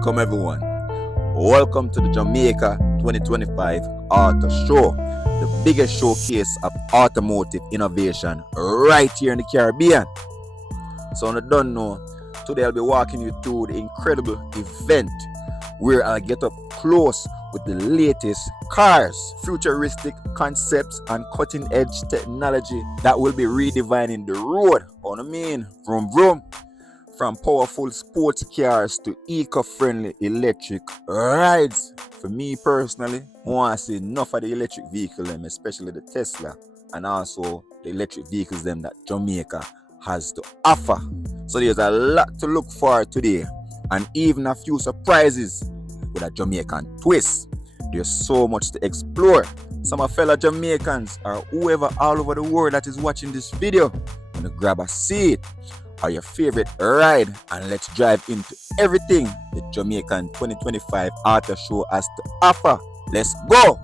Welcome everyone. Welcome to the Jamaica 2025 Auto Show, the biggest showcase of automotive innovation right here in the Caribbean. So on the don't know, today I'll be walking you through the incredible event where I'll get up close with the latest cars, futuristic concepts, and cutting-edge technology that will be redefining the road. Vroom vroom. From powerful sports cars to eco-friendly electric rides. For me personally, I want to see enough of the electric vehicle them, especially the Tesla, and also the electric vehicles them that Jamaica has to offer. So there's a lot to look forward to today, and even a few surprises with a Jamaican twist. There's so much to explore. So my fellow Jamaicans or whoever all over the world that is watching this video, gonna grab a seat or your favorite ride and let's drive into everything the Jamaican 2025 Auto Show has to offer. Let's go!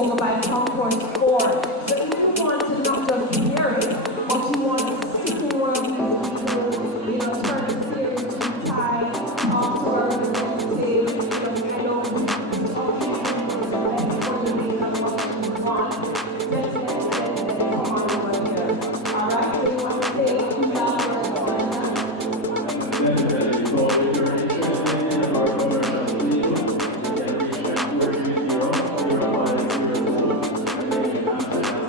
over by Concourse 4. So if you want to not just hear it, but you want to sit in one of these, turn the series to time, talk to our representative, get over the options, and for the main of what you want, let's come on over here. Alright, so you want to say two dollars on that? Definitely. So if you're interested in our commercial vehicle, you can reach out to us with your policy report, and then you can contact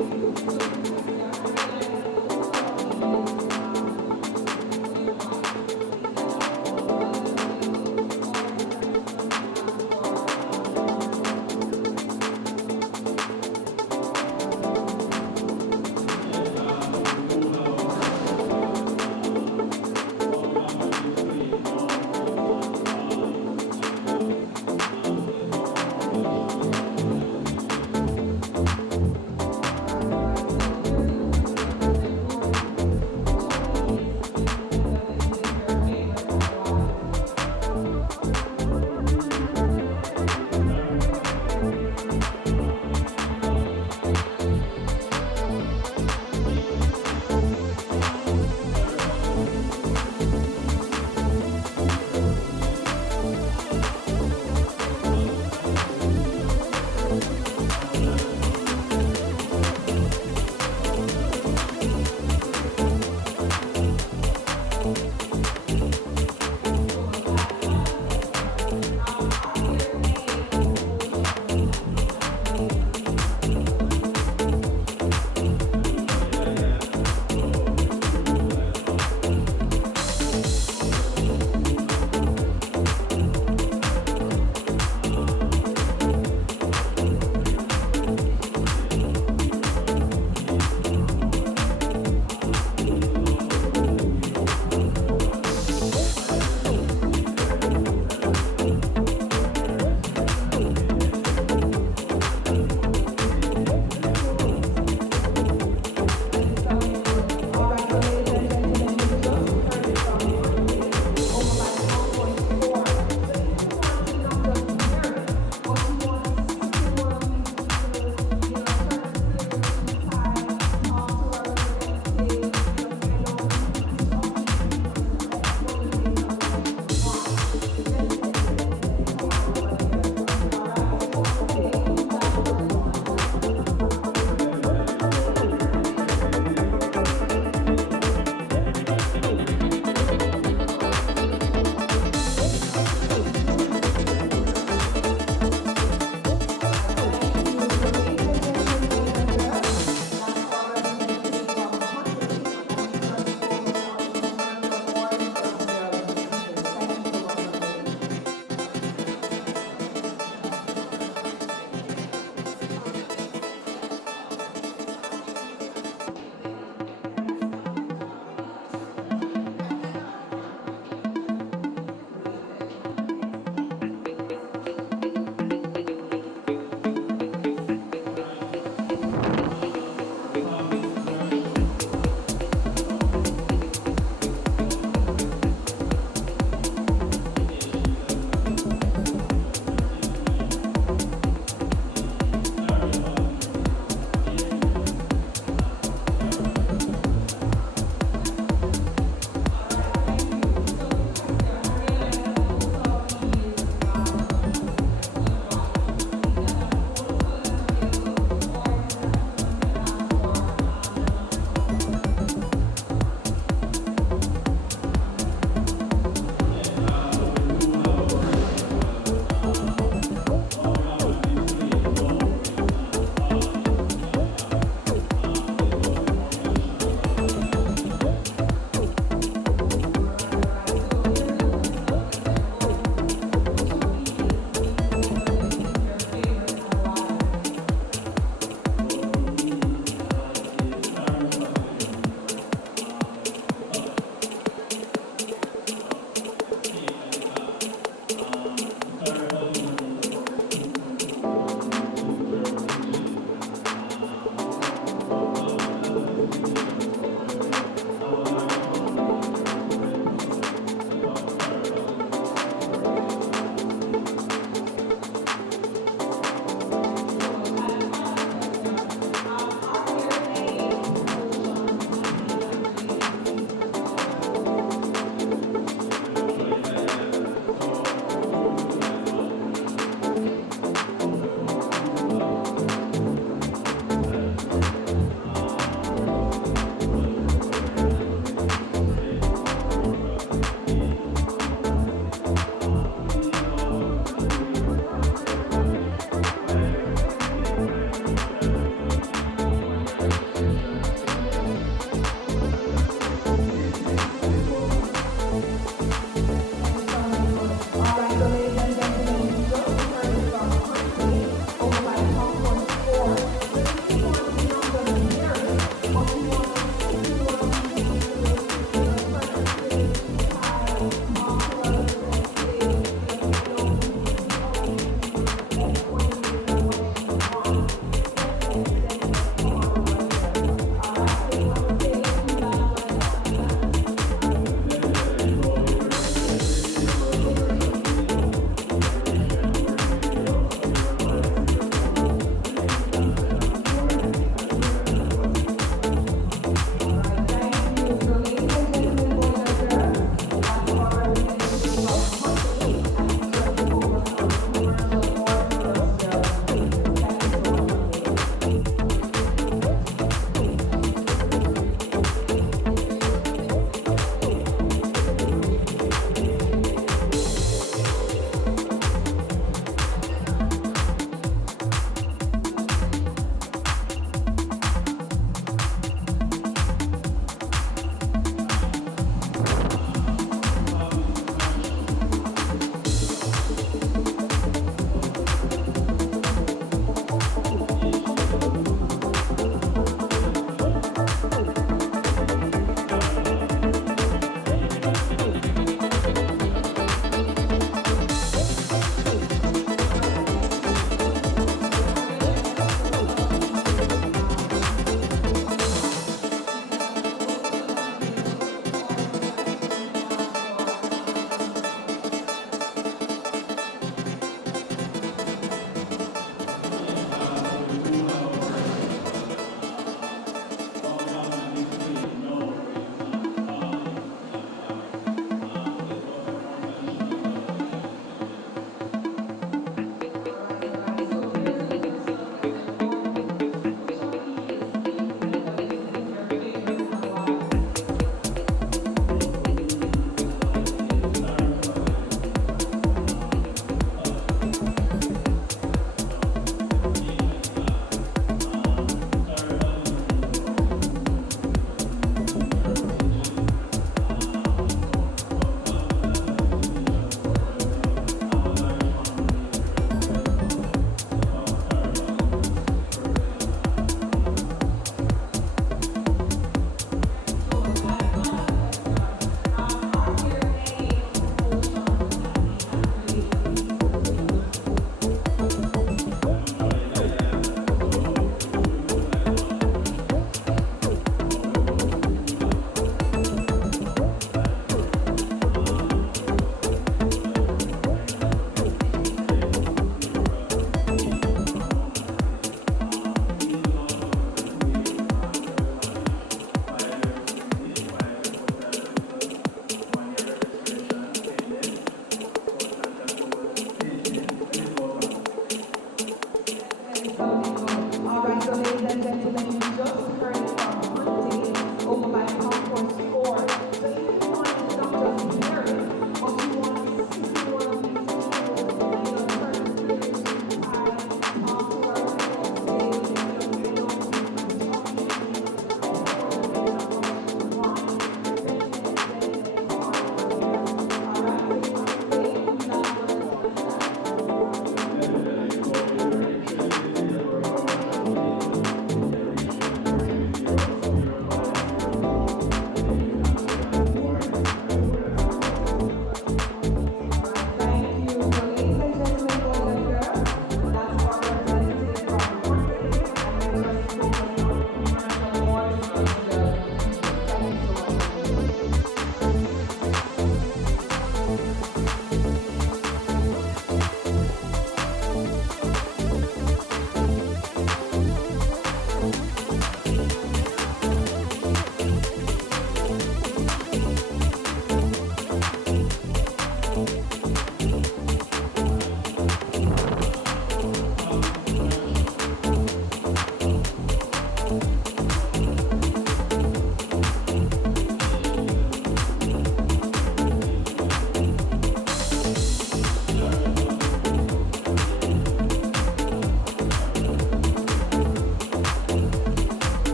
So you can see a highlight of most of these vehicles. These are all models that we all professionally have for Yes, we do have what we have on the screen now is Enthusiast Auto Show. Alright, so here we go.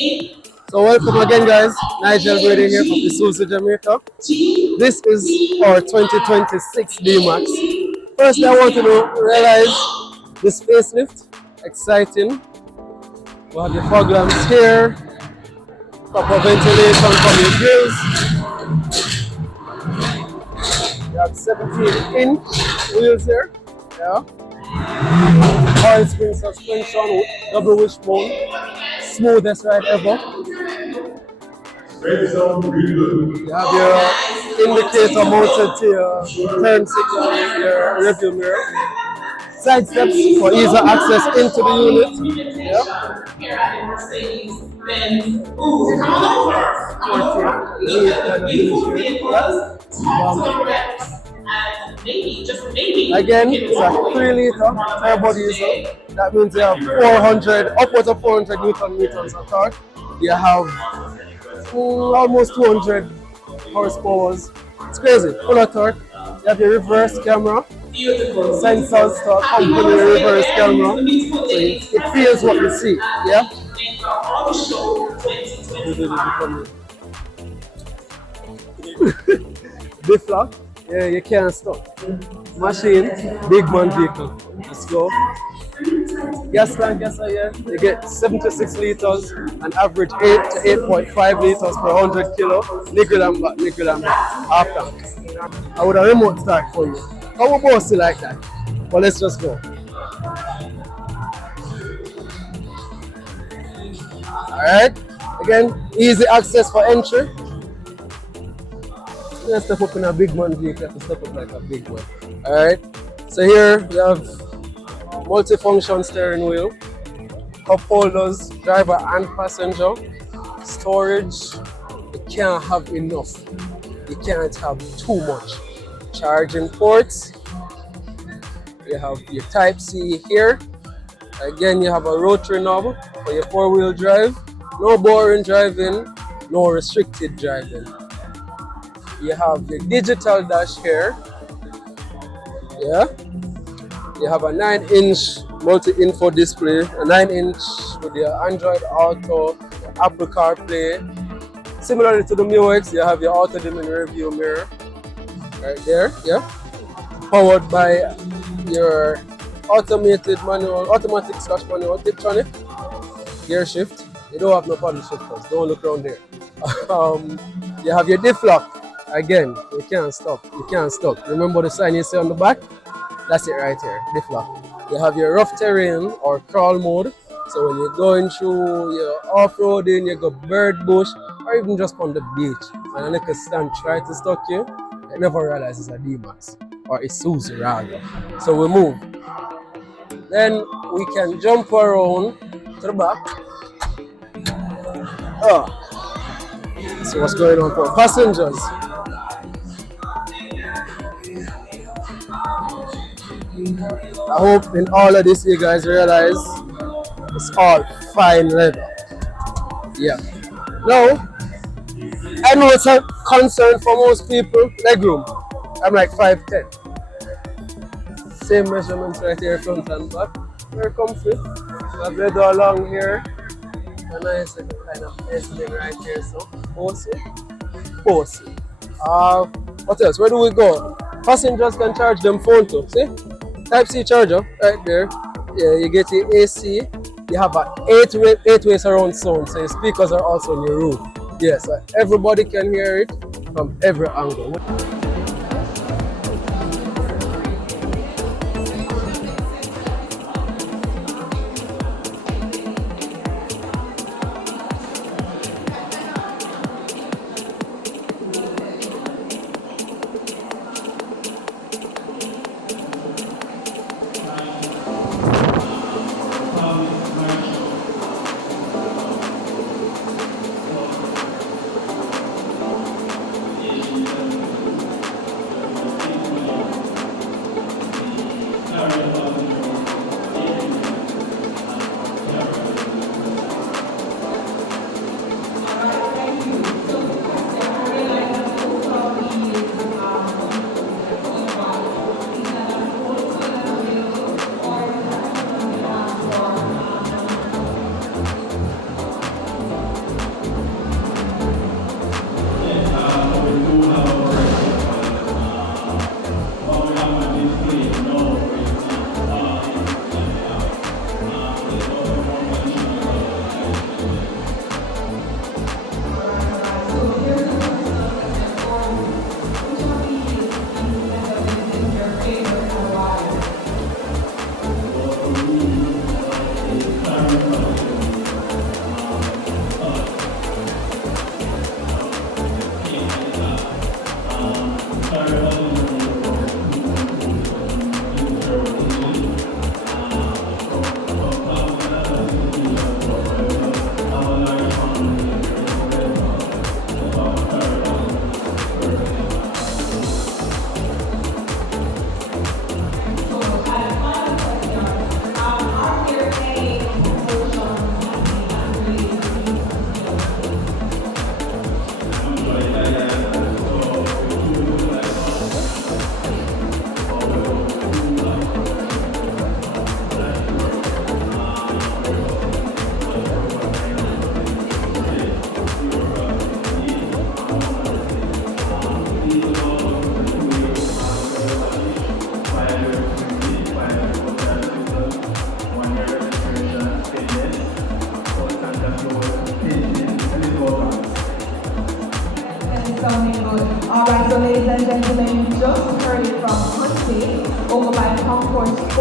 So welcome again, guys. Nigel Brady here from Isuzu Jamaica. This is our 2026 D-MAX. First, I want you to realize this facelift, exciting. We have your fog lamps here, proper ventilation from your grills. You have 17-inch wheels here. Yeah. Oil spring suspension, double wishbone, smoothest ride ever. You have your indicator mounted to your turn signal, your rearview mirror. Side steps for easier access into the unit. Yeah. Here at Mercedes-Benz. Ooh, come on over. Come on over. Beautiful vehicles, top to reps. And maybe, just maybe, again, it's a 3-liter turbo diesel. That means you have 400, upwards of 400 Newton meters of torque. You have almost 200 horsepower. It's crazy, full of torque. You have your reverse camera. Beautiful. Sensors to accompany your reverse camera. So it feels what you see. Yeah? Jamaica Auto Show 2025. Diff lock. Yeah, you can't stop. Machine, big man vehicle. Let's go. Gas tank, yes, yeah. You get 76 liters, an average 8 to 8.5 liters per 100 kilo. Nickel and back, half tank. I would have remote start for you. How about bossy like that? But let's just go. Alright. Again, easy access for entry. Let's step up in a big man vehicle, have to step up like a big one. Alright, so here we have multifunction steering wheel, cup holders, driver and passenger, storage. You can't have enough, you can't have too much. Charging ports, you have your Type C here. Again, you have a rotary knob for your 4-wheel drive. No boring driving, no restricted driving. You have your digital dash here. Yeah. You have a 9-inch multi-info display, a 9-inch with your Android Auto, your Apple CarPlay. Similarly to the MUX, you have your auto dimming rearview mirror right there. Yeah. Powered by your automatic slash manual Tiptronic gear shift. You don't have no paddle shifters. Don't look around there. You have your diff lock. Again, you can't stop. You can't stop. Remember the sign you see on the back? That's it right here, diff lock. You have your rough terrain or crawl mode. So when you're going through your off-roading, you go bird bush, or even just on the beach, and a little stand try to stop you, you never realize it's a D-MAX, or Isuzu rather. So we move. Then we can jump around to the back. So what's going on for passengers? I hope in all of this you guys realize it's all fine leather. Yeah. Now, I know it's a concern for most people, legroom. I'm like 5'10". Same measurements right here, front and back. Very comfy. We have leather along here. A nice little kind of nesting right here, so bossy. What else? Where do we go? Passengers can charge them phone too. See? Type C charger right there. Yeah, you get your AC. You have a 8-way surround sound, so your speakers are also on your roof. Yeah, so everybody can hear it from every angle.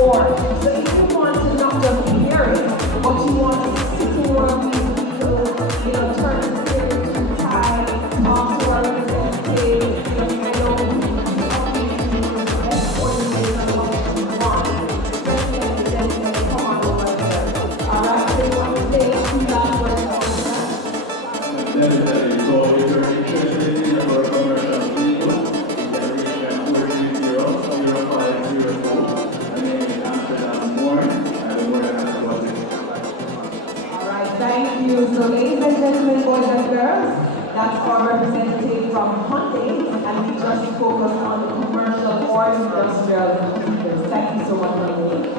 more. So if you want to not just hear it, but you want to sit in one of these vehicle, turn the steering to tie, talk to our representative, I know the best coordinator of what you want. Gentlemen, gentlemen, come on over here. All right, so you want to say a few last words on that? Definitely. So if you're interested in our commercial vehicle, you can reach me at 430-0504. My name is Amsterdam Moore. I'm more than happy about it. All right, thank you. So ladies and gentlemen, boys and girls, that's our representative from Hyundai, and we just focus on the commercial or industrial vehicles. Thank you so much, Hyundai.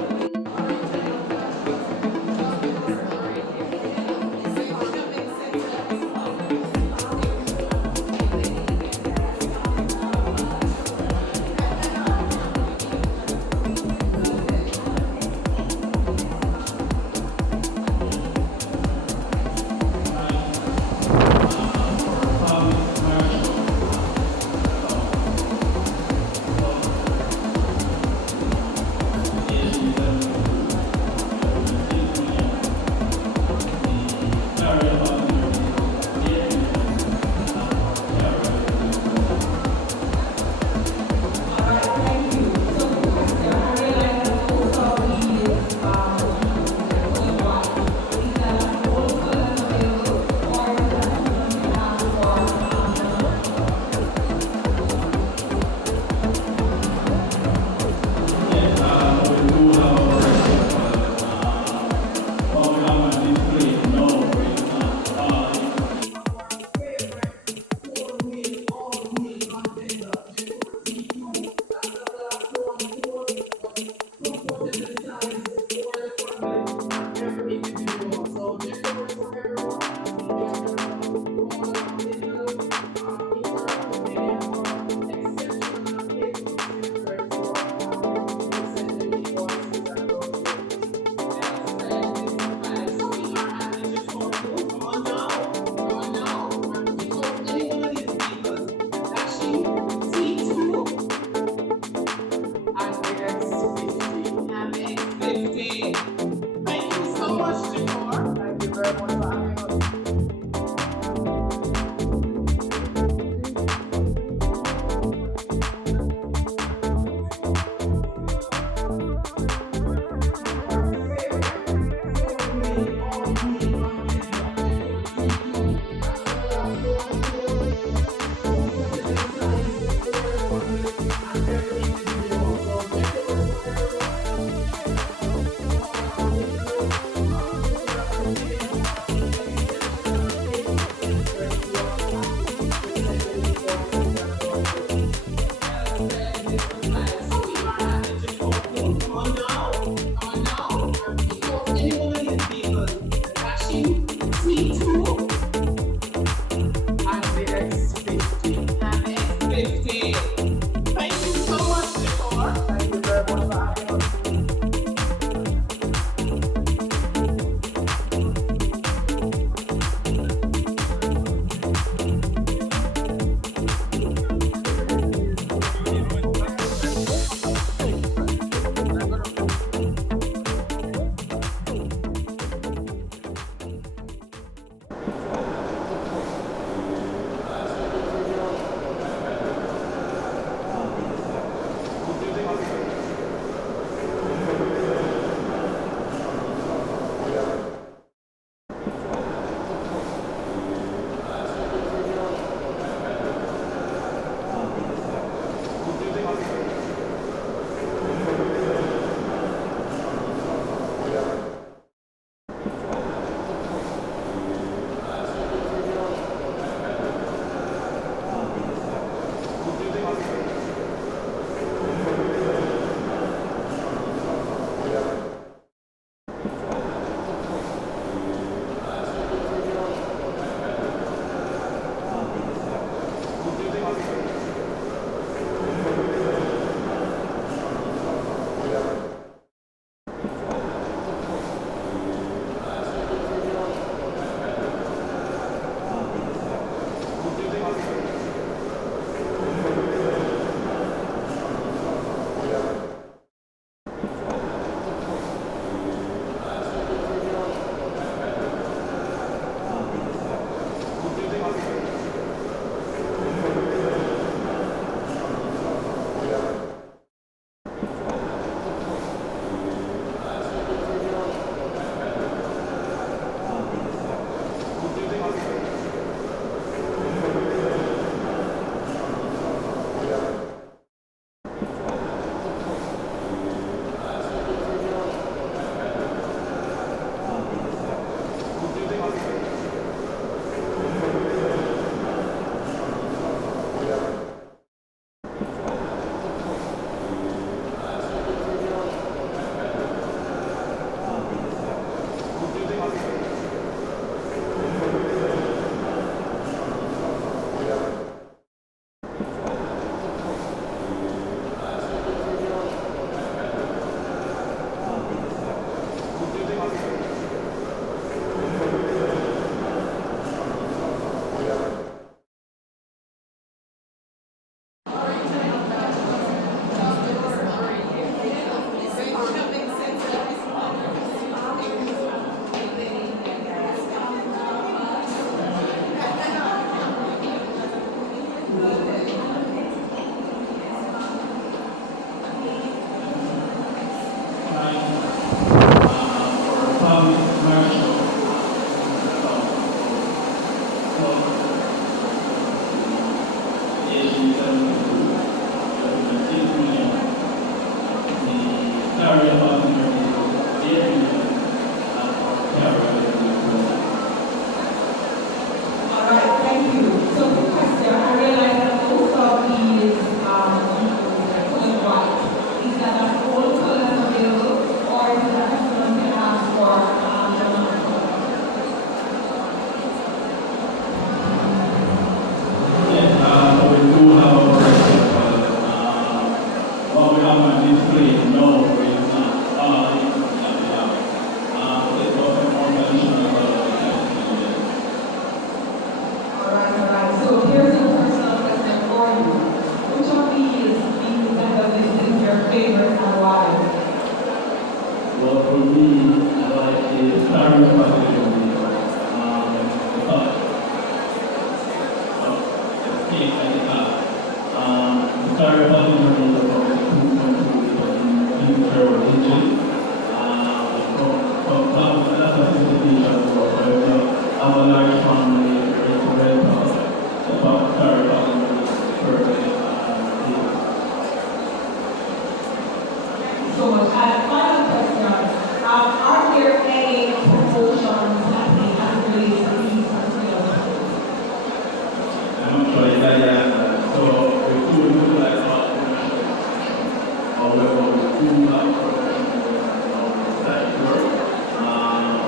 Alright, thank you. So quick question. I realize that most of these vehicles are colored white. Is that all colors available or is it that customer can ask for another color? So we do have a variety of colors. What we have on display now is not all the colors that we have. It's also more traditional colors that we have. Alright. So here's a personal question for you. Which of these vehicles is your favorite and why? Well, for me, I like the Paris position because the cake at the top. The Paris position is about 2.2 turbo engine. From top, that's a specification for our large family, it's a red house. The top Paris position is perfect. So much. And final question. Are there any promotions happening as it relates to these particular vehicles? I'm not sure exactly. So we do utilize our commercial. However, we do have commercial on site work.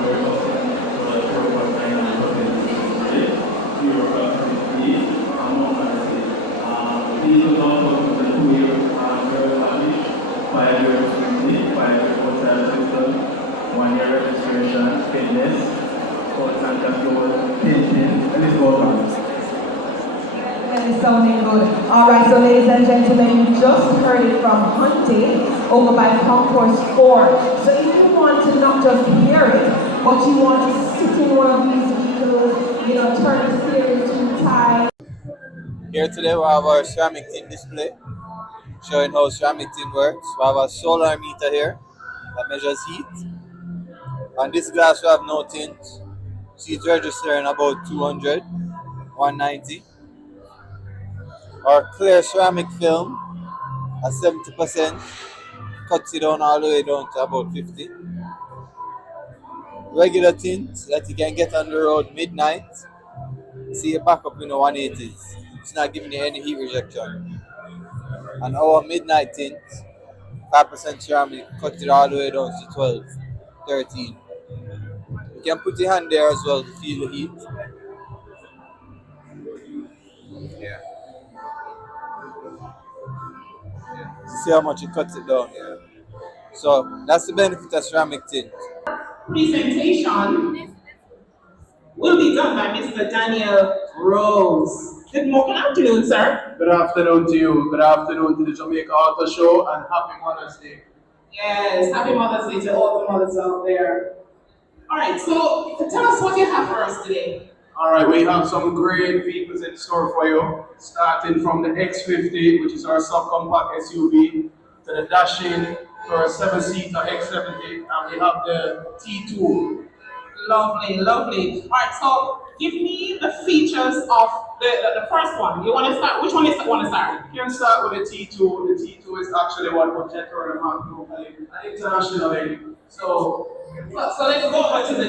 We're costing for the 4.99% zero capacity, among other things. These are also the 2-year very lavish, 5-year warranty, 5-year hotel system, 1-year registration, fitness, constant control, tinting, and this goes on. It's sounding good. Alright, so ladies and gentlemen, you just heard it from Hunting over by Concourse 4. So if you want to not just hear it, but you want to sit in one of these vehicles, turn the steering to tie. Here today we have our ceramic tin display showing how ceramic tin works. We have a solar meter here that measures heat. On this glass we have no tint. So it's registering about 200, 190. Our clear ceramic film at 70% cuts it down all the way down to about 50. Regular tint that you can get on the road midnight. See it back up in the 180s. It's not giving you any heat rejection. And our midnight tint, 5% ceramic, cut it all the way down to 12, 13. You can put your hand there as well to feel the heat. Yeah. See how much it cuts it down. Yeah. So that's the benefit of ceramic tint. Presentation will be done by Mr. Daniel Rose. Good afternoon, sir. Good afternoon to you. Good afternoon to the Jamaica Auto Show and happy Mother's Day. Yes, happy Mother's Day to all the mothers out there. All right, so tell us what you have for us today. All right, we have some great vehicles in store for you, starting from the X50, which is our subcompact SUV, to the Dash-In, to our 7-seater X70, and we have the T2. Lovely. All right, so give me the features of the first one. You want to start? Which one you want to start? You can start with the T2. The T2 is actually what Jetour and locally and internationally. So let's go over to the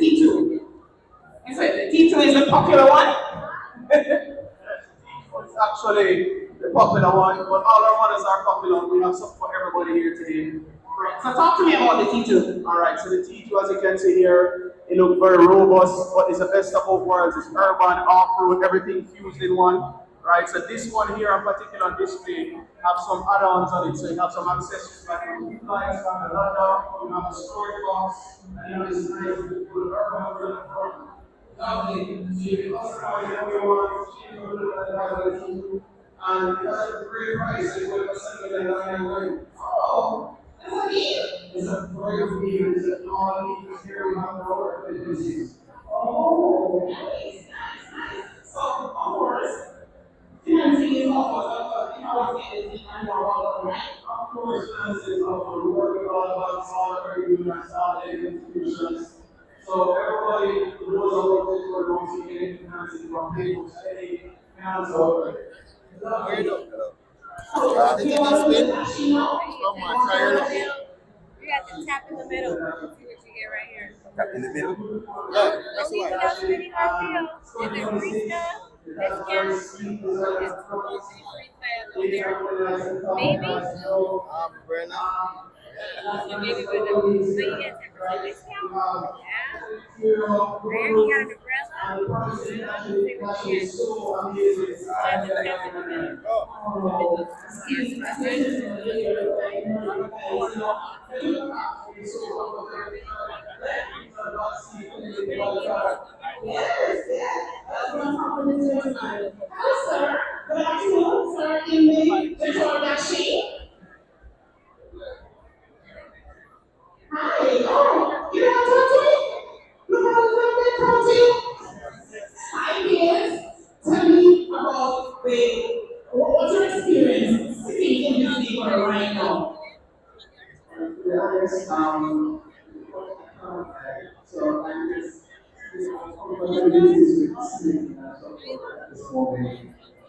T2. You said the T2 is the popular one? It's actually the popular one, but all our models are popular. We have something for everybody here today. So talk to me about the T2. Alright, so the T2, as you can see here, it looks very robust, but it's the best of both worlds. It's urban, off-road, everything fused in one. Right, so this one here in particular on display have some add-ons on it. So you have some accessories like the lights on the ladder, you have a storage box, and you have this nice little urban grill in front. Lovely. So you can customize it however you want, you can put it on the back of the T2. And because of the great price, it's going to send it away. Oh, that's a deal. It's a great deal. It's an all-new here we have the road efficiencies. Oh, nice. So, of course, financing is also Of course, financing is we work with all of us, all of our numerous institutions. So everybody who knows about this word won't see anything fancy from people saying, hands over. The tennis spin. Come on, try your luck. You got to tap in the middle. Let's see what you get right here. Tap in the middle. Yeah, that's Only why. without spinning our wheels. Is it freestyle? Let's guess. Freestyle over there. Maybe? Brenna. So maybe with a, so you get 10% discount? Yeah. I already got an umbrella. Let's see what you get. Tap in the middle. Yes, my Hello, sir. Good afternoon, sir. In the Jetour machine. Hi. Oh, you want to talk to me? You want to talk to me? Hi, kids. Tell me about what's your experience sitting in this vehicle right now? Yes, so I'm just comfortability with sleep at this moment.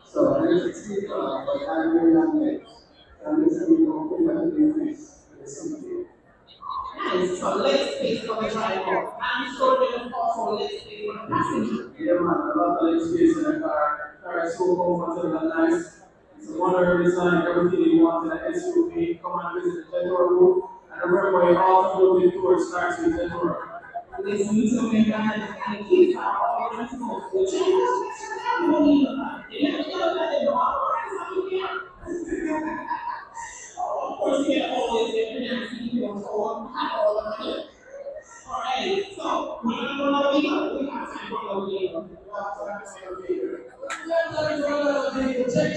So I just sleep, but I'm very young yet. I'm just sleeping comfortability with sleep. Nice. So let's face for the driver. I'm sure they'll also let's face for the passenger. Yeah, man, a lot of space in the car. Car is so comfortable and nice. It's a modern design, everything you want in an SUV. Come and visit the Jetour room. And remember, your Automotive tour starts with Jetour. Listen to me, guys, and keep our audience moving. The changes that you need. You never know that they don't of course, you can always get finance details or all of it. Alright, so we're gonna go another video. We have time for another video. Check.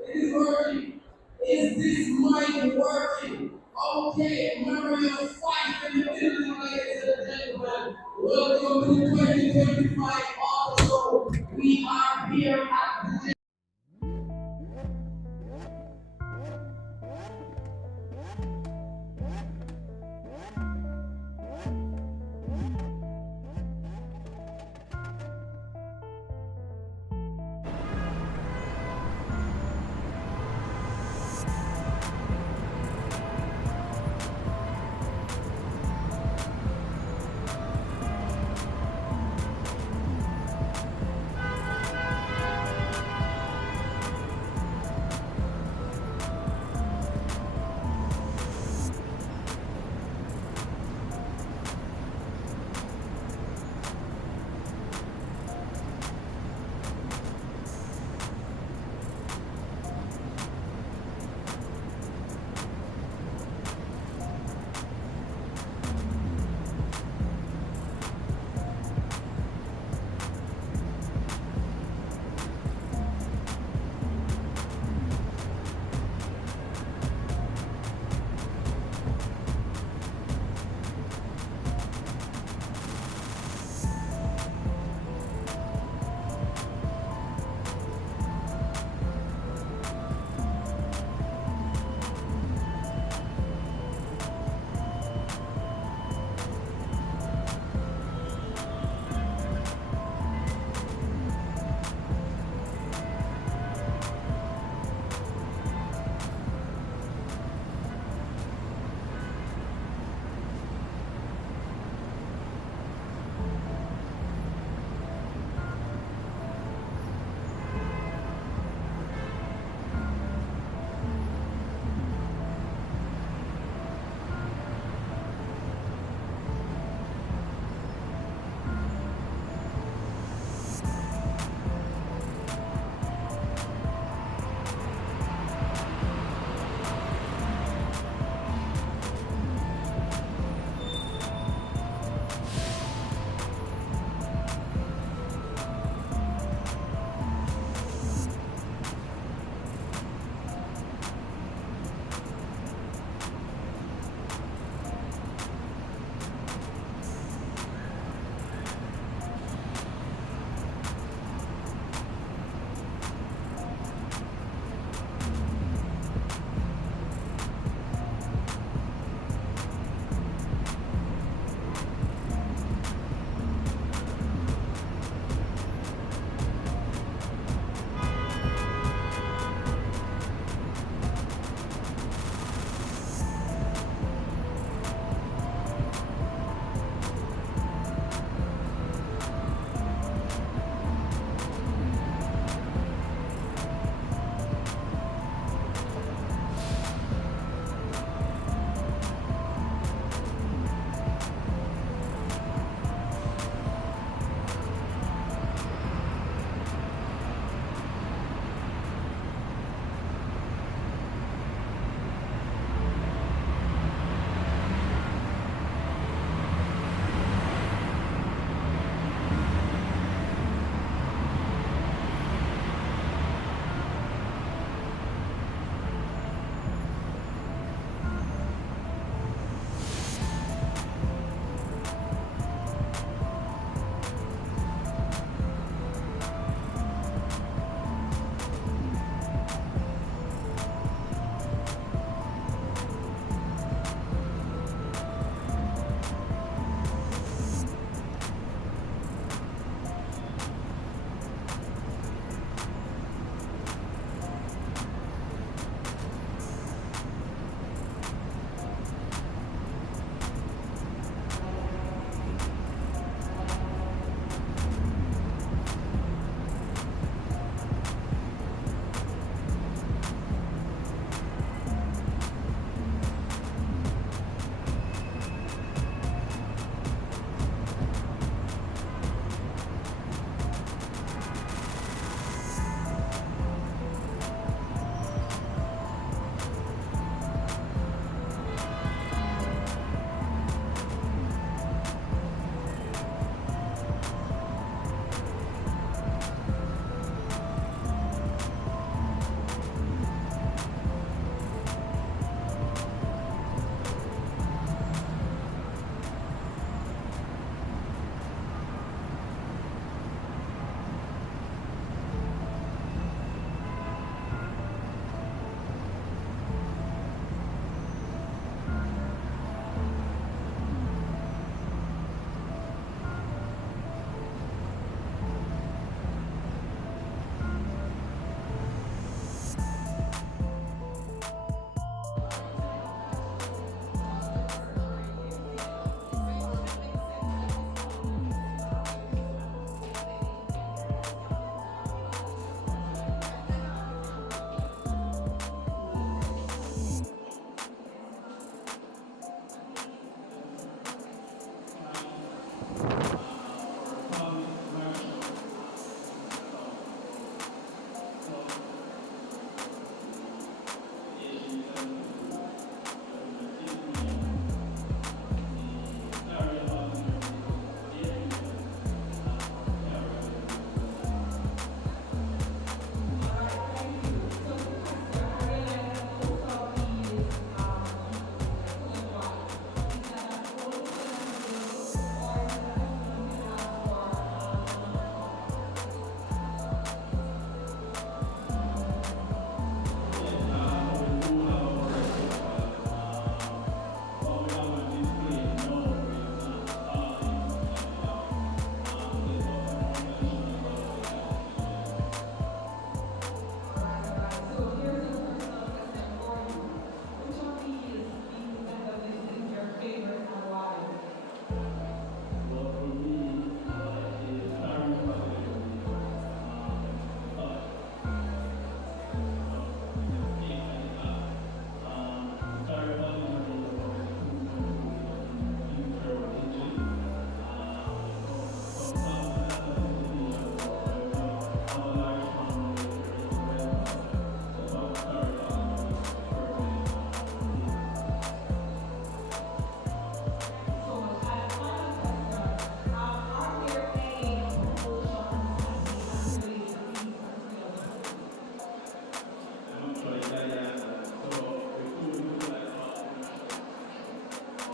It is working. Is this mic working? Okay, Mario 5 minutes, ladies and gentlemen. Welcome to the 2025 Auto Show. We are here at the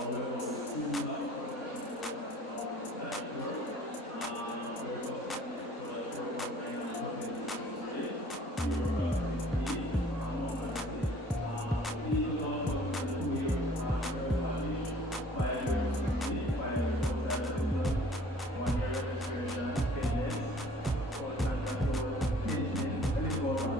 However, we do have production on site work. We're customers for the purpose and today. We work on 58 these allow us to clear very polished, 5 years, 5 years outside the system, 1 year registration, fitness, for control, tinting, and it goes on.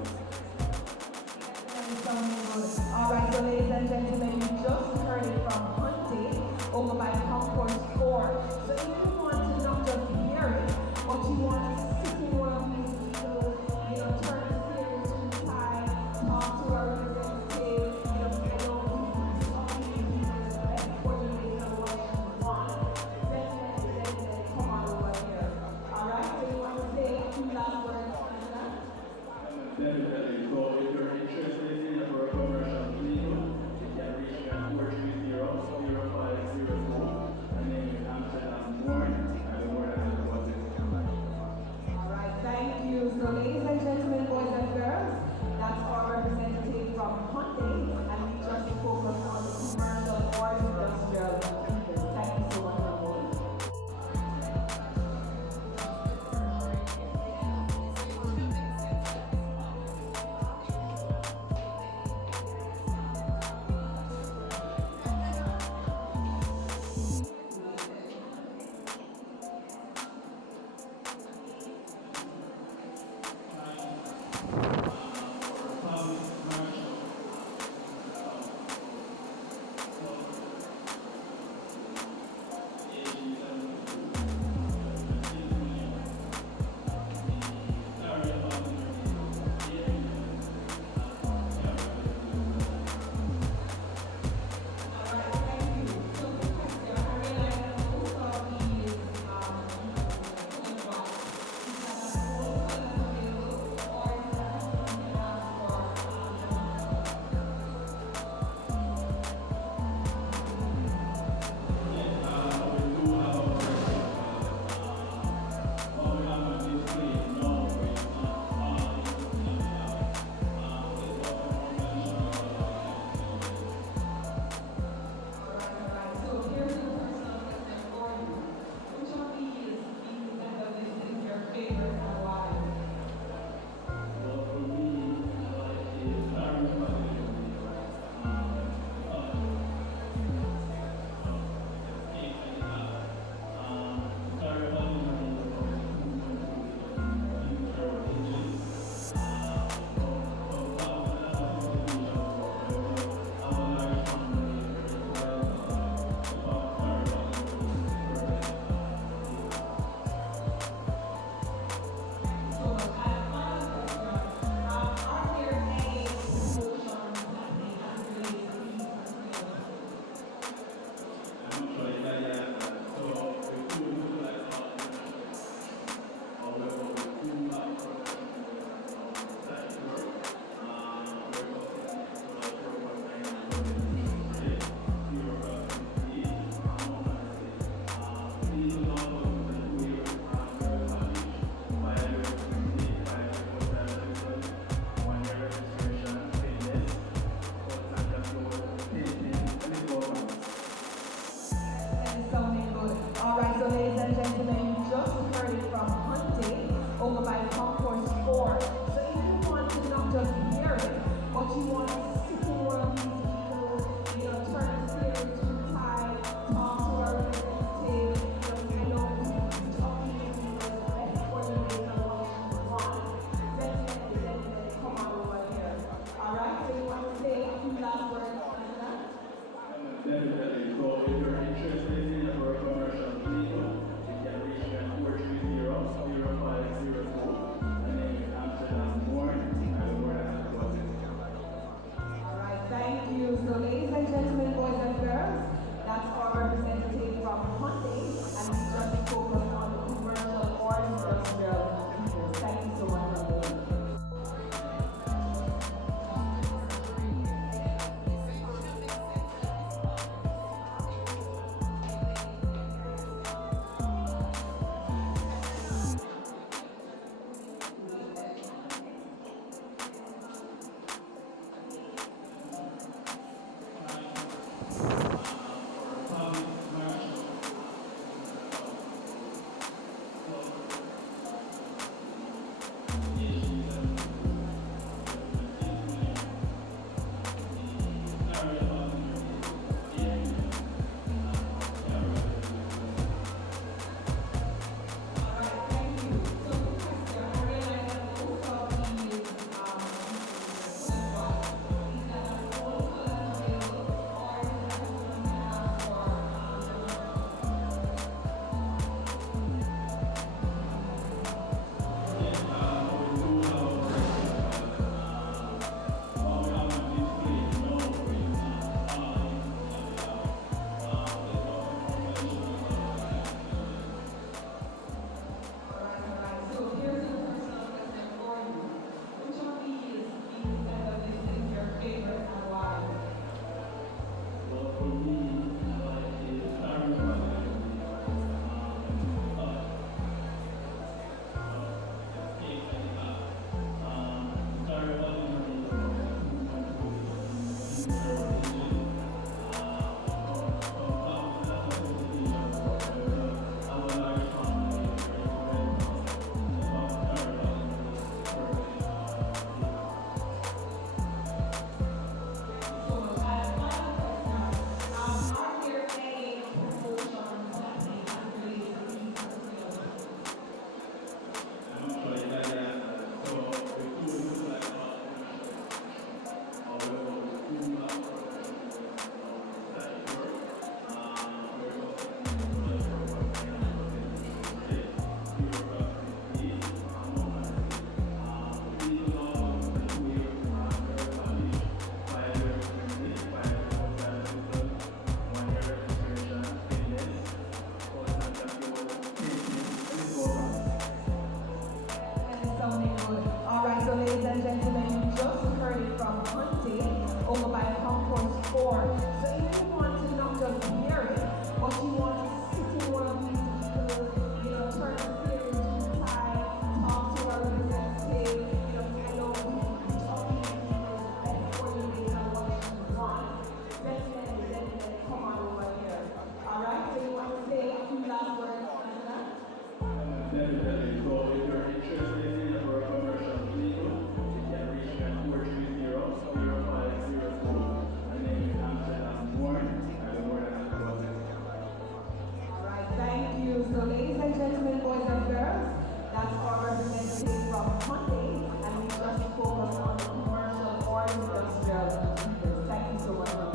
Alright, so ladies and gentlemen, you just heard it from Hunting over by Concourse 4. So if you want to not just hear it, but you want to sit in one of these vehicles, turn the steering to the side, talk to our representative, get all these people, the best coordinator, what you want. Definitely, come on over here. Alright, so you want to say a few last words on that? Definitely. So if you're interested in a commercial vehicle, you can reach me at 430-0502, and then you can answer that more, and the more than about it. Alright, thank you. So ladies and gentlemen, boys and girls, that's our representative from Hunting, and we just focus on the commercial or industrial vehicles. Thank you so much, everyone. thank you. So, ladies and gentlemen, boys and girls, that's our representative from Hyundai, and we just focus on the commercial or industrial vehicles. Thank you so much, Hyundai.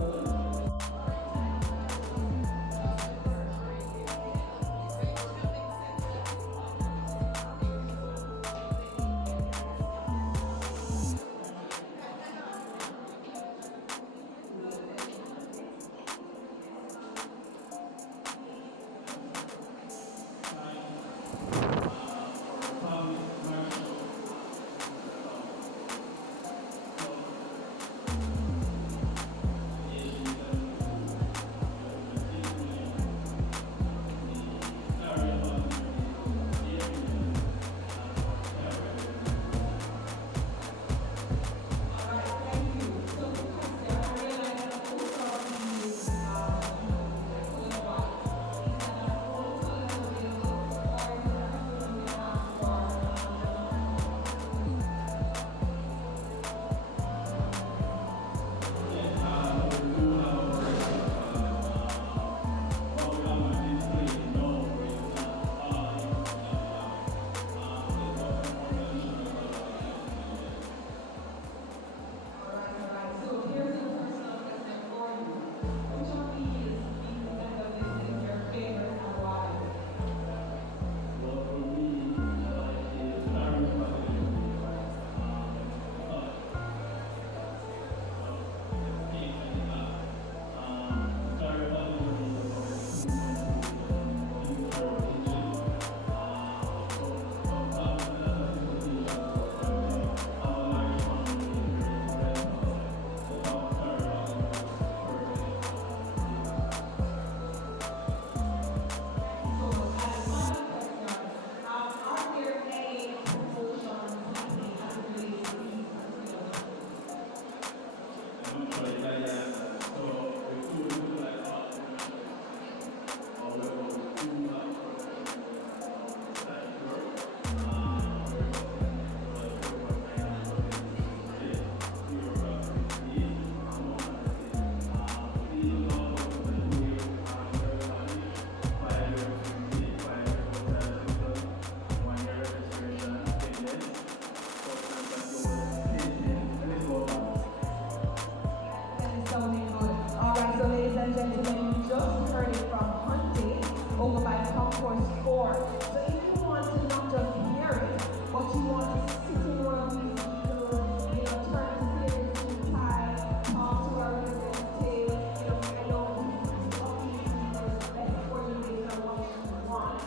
Alright, so ladies and gentlemen, you just heard it from Hyundai over by Concourse 4. So if you want to not just hear it, but you want to sit in one of these vehicles, turn the steering tie, talk to our representative, I know these upbeat vehicles, let's coordinate on what you want.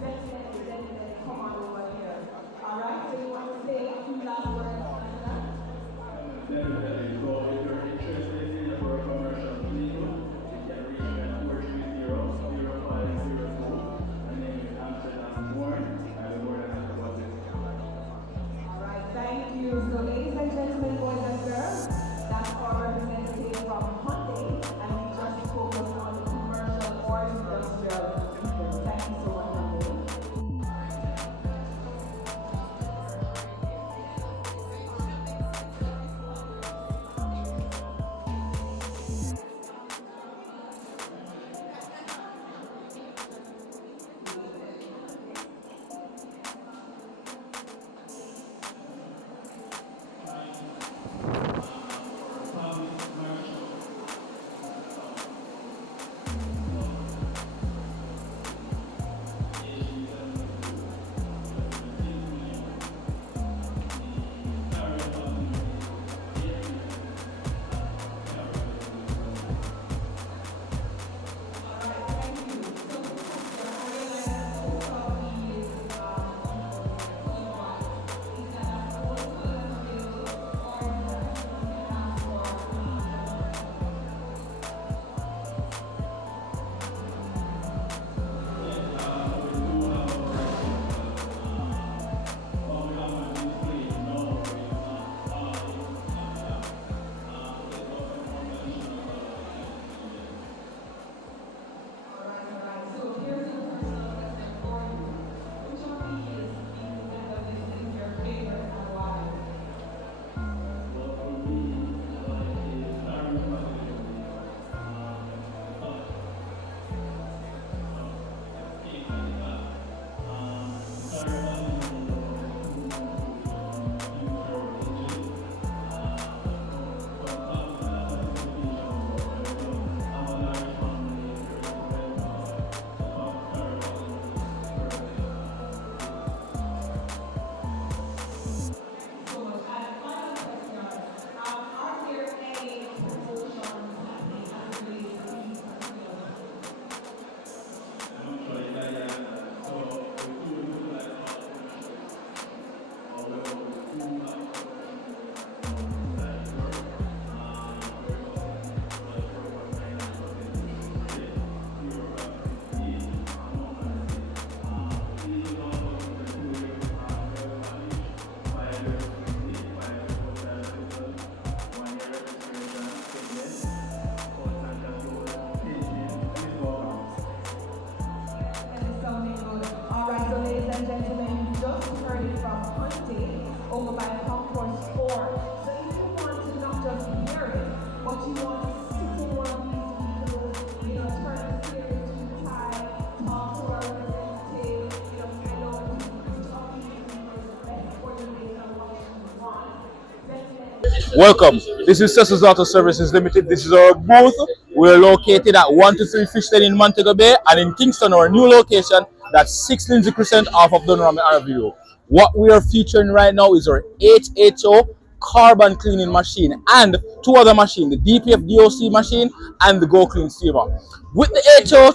Definitely come on over here. Alright, so you want to say a few last words on that? Definitely. So if you're interested in a commercial vehicle, you can reach me at 430-0502. My name is Amsterdam Warren. I'm the word and about this. Alright, thank you. So ladies and gentlemen, boys and girls, that's our representative from Hyundai, and we just focus on the commercial or industrial vehicles. Thank you so much, Hyundai. Welcome. This is Cecil's Auto Services Limited. This is our booth. We're located at 123 Fishland in Montego Bay, and in Kingston, our new location, that's 6 Lindsay Crescent off of Dunram Avenue. What we are featuring right now is our 8HO carbon cleaning machine and two other machines, the DPF DOC machine and the Go Clean steamer. With the HO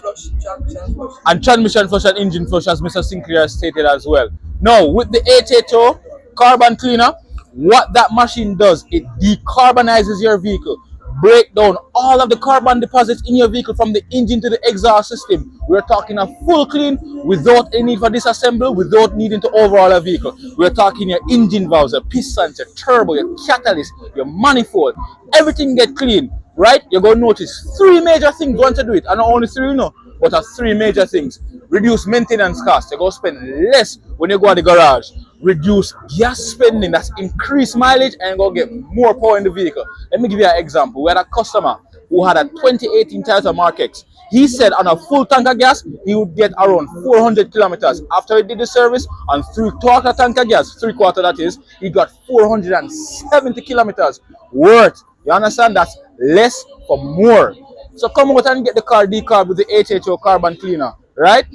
and transmission flush and engine flush, as Mr. Sinclair stated as well. Now, with the 8HO carbon cleaner, what that machine does, it decarbonizes your vehicle, break down all of the carbon deposits in your vehicle from the engine to the exhaust system. We're talking a full clean without any need for disassemble, without needing to overhaul a vehicle. We're talking your engine valves, your pistons, your turbo, your catalyst, your manifold, everything get clean, right? You're going to notice three major things once you do it, and not only three, but three major things. Reduce maintenance costs. You're going to spend less when you go to the garage. Reduce gas spending, that's increased mileage, and go get more power in the vehicle. Let me give you an example. We had a customer who had a 2018 Toyota Mark X. He said on a full tank of gas, he would get around 400 kilometers. After he did the service, on 3/4 tank of gas, 3/4 that is, he got 470 kilometers worth. You understand? That's less for more. So come out and get the car decarb with the HHO carbon cleaner, right?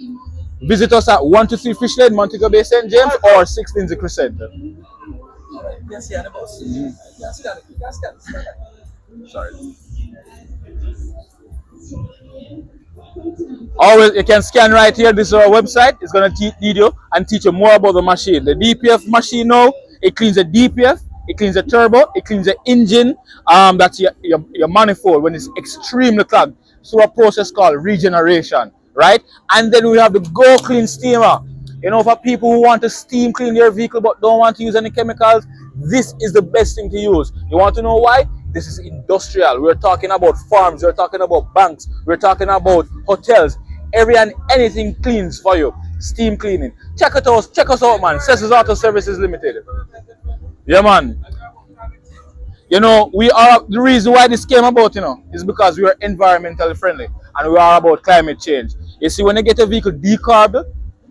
Visit us at 123 Fish Lane, Montego Bay, St. James, or 6 Lindsay Crescent. Sorry. Always, you can scan right here. This is our website. It's going to lead you and teach you more about the machine. The DPF machine now, it cleans the DPF, it cleans the turbo, it cleans the engine. That's your manifold when it's extremely clogged. So a process called regeneration, right? And then we have the Go Clean steamer. You know, for people who want to steam clean their vehicle but don't want to use any chemicals, this is the best thing to use. You want to know why? This is industrial. We're talking about farms, we're talking about banks, we're talking about hotels. Every and anything cleans for you. Steam cleaning. Check us out, man. Cecil's Auto Services Limited. Yeah, man. You know, the reason why this came about, is because we are environmentally friendly and we are about climate change. You see, when you get a vehicle decarb,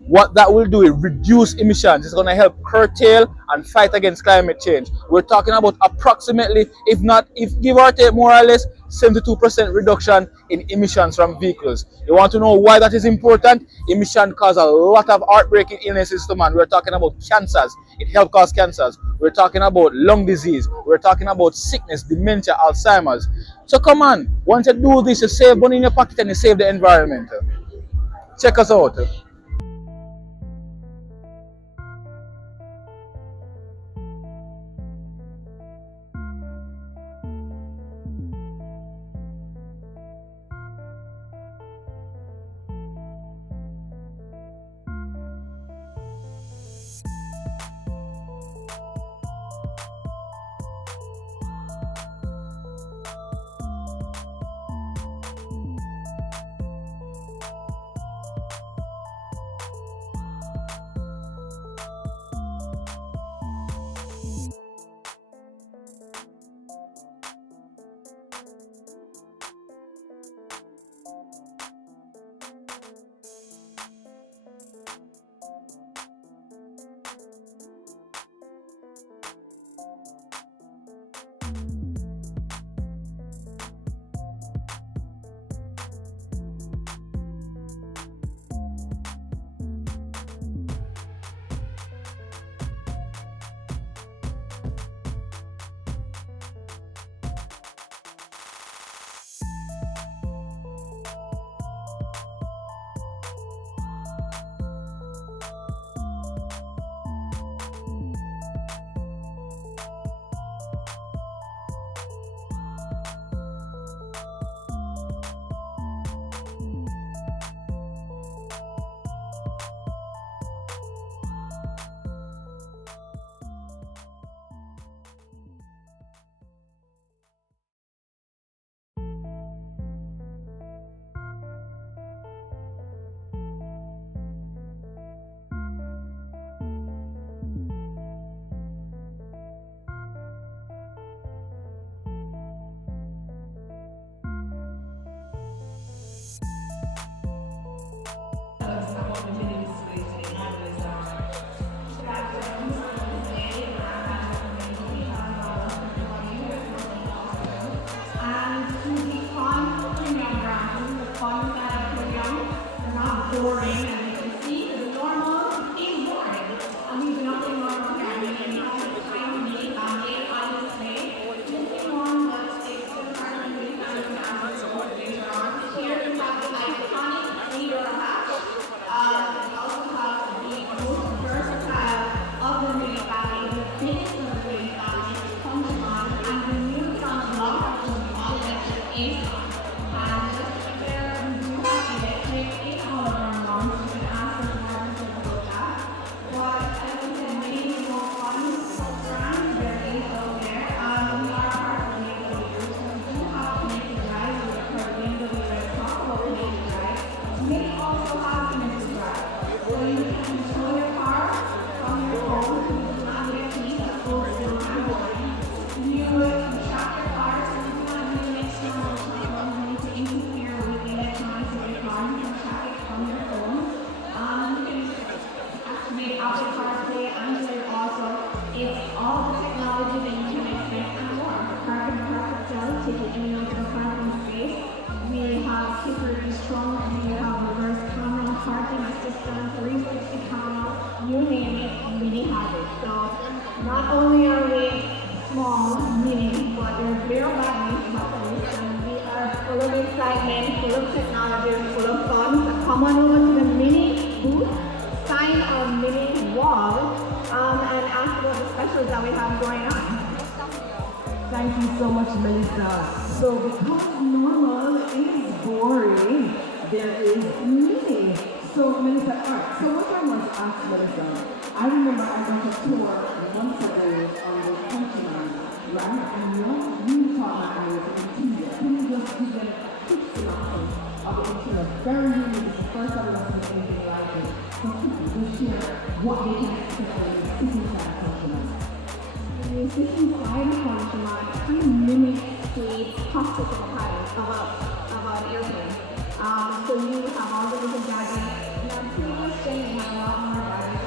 what that will do is reduce emissions. It's going to help curtail and fight against climate change. We're talking about approximately, if give or take more or less, 72% reduction in emissions from vehicles. You want to know why that is important? Emission cause a lot of heartbreaking illnesses to man. We're talking about cancers. It helps cause cancers. We're talking about lung disease. We're talking about sickness, dementia, Alzheimer's. So come on, once you do this, you save money in your pocket and you save the environment. Check us out. boring, as you can see, because normal is boring. And we've been up in normal Caribbean, and we have a tiny mini family on display. This is one that takes the current mini family later on. Here we have the iconic leader hat. We also have the most versatile of the mini family, the biggest of the mini family, Function, and the new front block, which is all electric AC. And just to be clear, we do have electric in all of our launch. You can ask us more about that. But as I said, many more fun brands there is out there. We are part of the BMW, so we do have connected drive. We have heard BMW talk about connected drive. Many also have connected drive. So you can control your car from your phone. You do not get keys, of course, you don't have one. You can track your car, so you do not need an external to interfere with the electronics of your car. You can track it from your phone. You can activate Apple CarPlay, Android also. It's all the technology that you can expect and more. Park in a perfect cell, take it in the parking space. We have security strong, and we have reverse camera, parking assistant, 360 camera, you name it, we have it. So not only are we small, mini, but they're very badly and we are full of excitement, full of technology, full of fun. So come on over to the mini booth, sign our mini wall, and ask about the specials that we have going on. Thank you so much, Melissa. So because normal is boring, there is mini. So Melissa, alright, so what I want to ask Melissa, I remember I went to tour months ago on the Countryman, right? And you taught my eye was interior. Can you just give them a quick synopsis of the interior? Very unique, it's the first time I've seen anything like it. So quickly, just share what they can expect when they sit inside a Countryman. When you sit inside a Countryman, kind of mimics the cockpit of an airplane. So you have all the little gadgets. Now, pretty much they have a lot more batteries.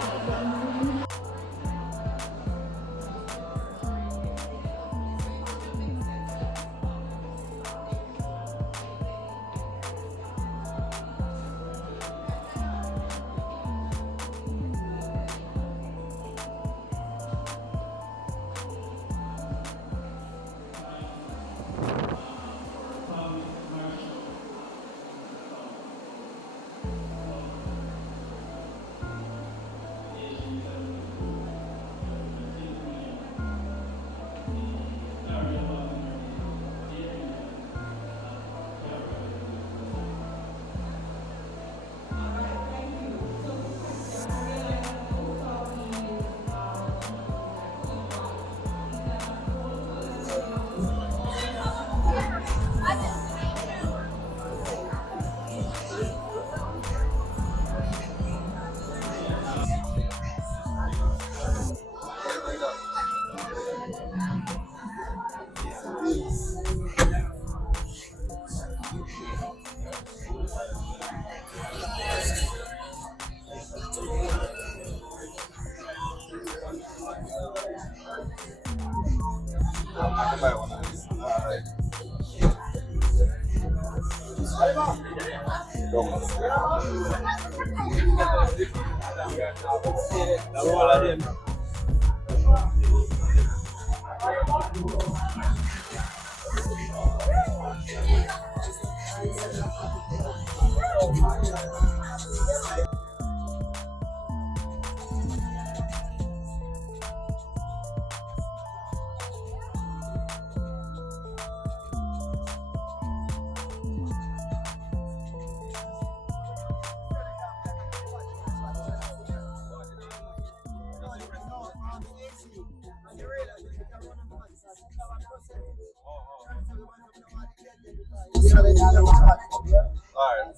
Alright.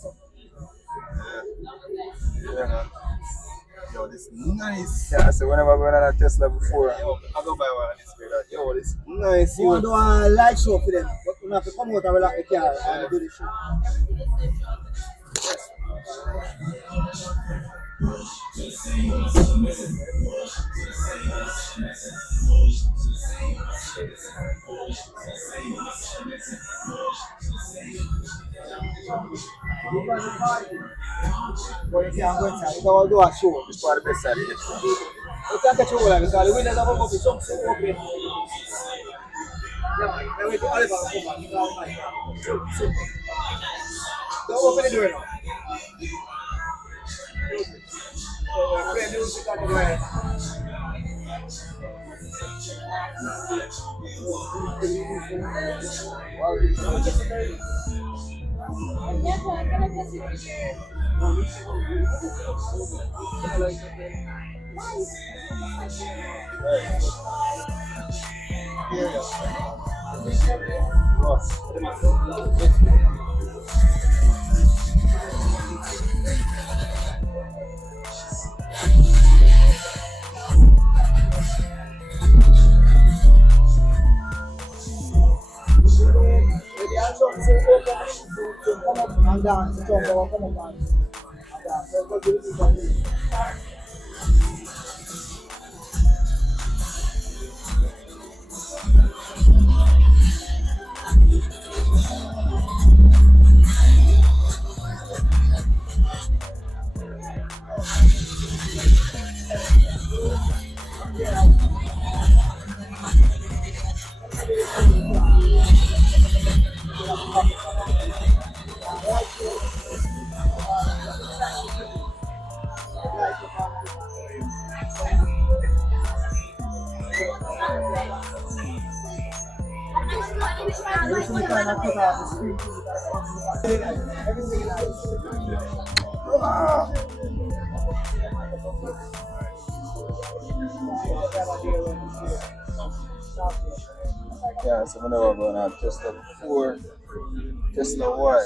Yeah, man. Yo, this is nice. Yeah, so whenever I went on a Tesla before. Yo, I go buy one of this way. Yo, this is nice. You want to do a light show for them, but you have to come out and relax the car and do the show. Well, you can't go inside. You can do a show. This part of the best side of the show. You can't catch a whole lot because the winners have a movie. Some open. Yeah, man. Then we do all of them come back. You can't find them. Don't open the door now. Play music on the way. And dance, jump over, come up and dance. So go do this one. Everything Yeah, so whenever I'm going to Tesla 4, Tesla Y.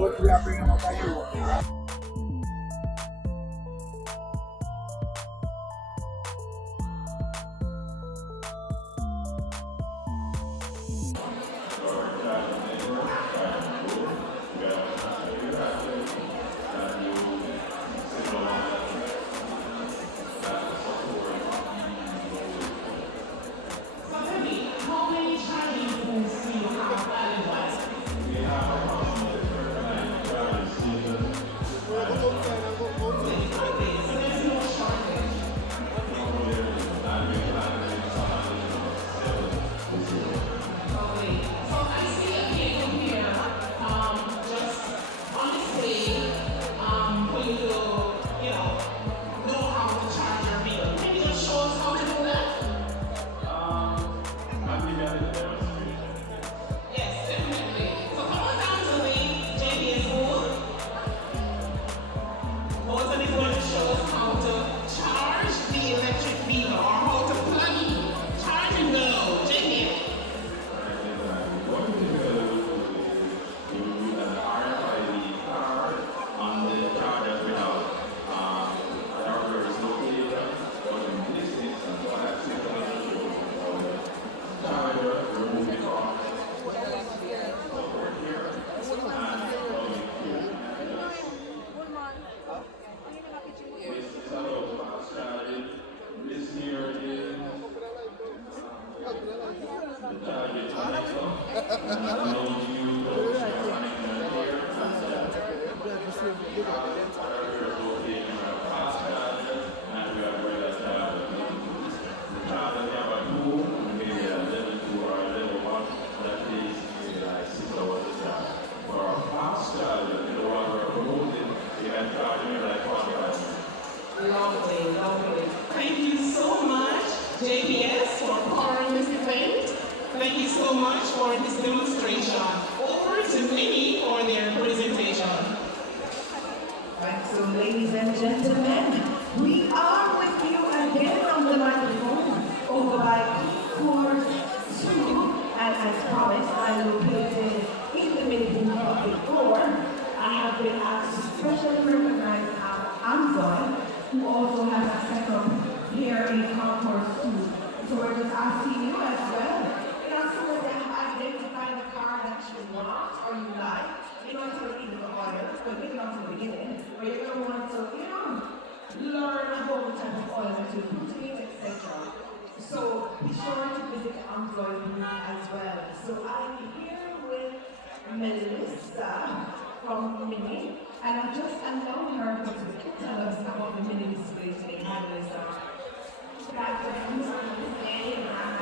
what we are bringing up by you. Lovely, lovely. Thank you so much, JPS, for powering this event. Thank you so much for this demonstration. Over to Minnie for their presentation. Right, so ladies and gentlemen, we are with you again on the microphone over by course 2, and as promised, I'm located in the middle of the floor. I have been asked to specially recognize our Amazon, who also has a setup here in just asking you as well. Some of them identify the car that you want or you like. It's already in the oil, but maybe not in the beginning. Or you're going to want to, learn about the type of oil that you put in, etc. So be sure to visit Automotive as well. So I'm here with Melissa from Mini, and I've just allowed her to tell us about the Mini display today. Hi, Melissa. That's the display, and I'm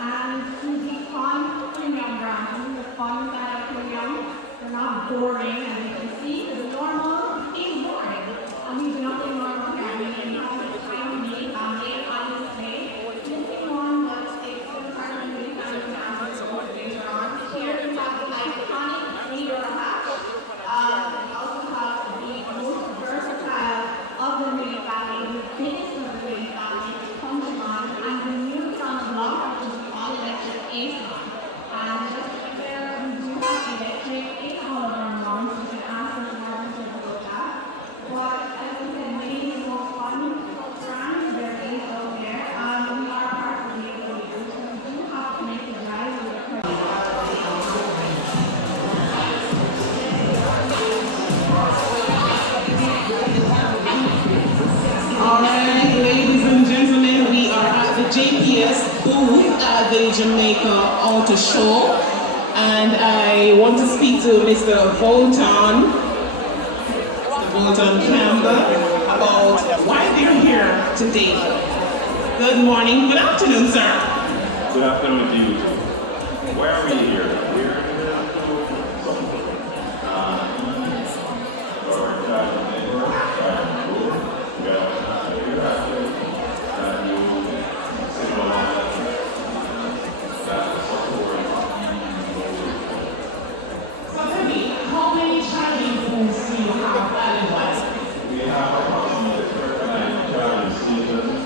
and the fun premium brand, the fun that are premium, they're not boring, as you can see, the normal is boring. And we've nothing normal here. I mean, tiny, on display. Nothing wrong, but it's still part of the really kind of motivation on. Here we have the iconic leader hat. We also have the most versatile of the Mini family, the biggest of the Mini family, Punchman, and the new front block, which is the all-electric Ace-Mon. And just to be clear, we do have electric in all of our models, so you can ask us more about that. But as I said, Mini is the most fun brand there is out there, and we are part of the AW, so we do have to make the drive with a credit. Alright, ladies and gentlemen, we are at the JPS booth at the Jamaica Auto Show, and I want to speak to Mr. Volton Campbell about why they're here today. Good morning, good afternoon, sir. Good afternoon to you. Why are we here? We're here for charging network, charging group. We are here that you symbolize that support. So tell me, how many charging points do you have island-wide? We have approximately 39 charging stations.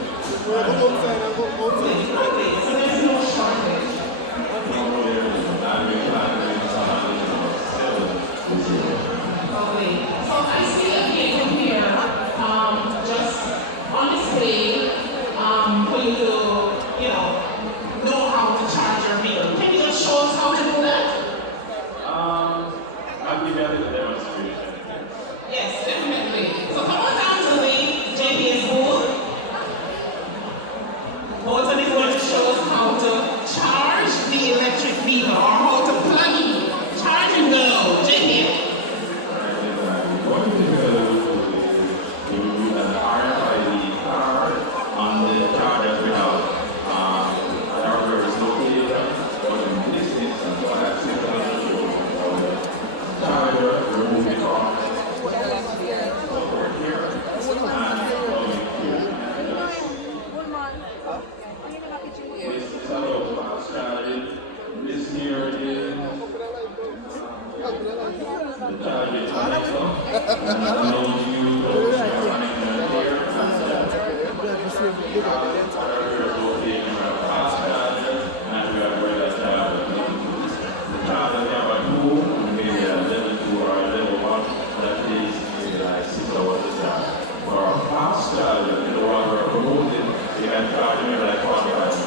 Okay, so there's no shortage. Okay, so I see a vehicle here, just on display, for you to, know how to charge your vehicle. Can you just show us how to do that? I'll give you a little demonstration. Yes, definitely. So come on down to the JPS booth. Bolton is going to show us how to charge the electric vehicle or how to plug in, charging the load. JPS. What you do is you do an RFID card on the charger we have. However, it's located in this instance, so I have to charger, remove it off. Over here, and plug it here. This is about fast charging. This here is the charging connector. Allows you to connect them here and located in a fast charger, and we are ready to charge. The charger we have a 2, maybe a level 2 or a level 1, that takes maybe like 6 hours to charge. For a fast charger, the one we're promoting, you can charge maybe like 45 minutes.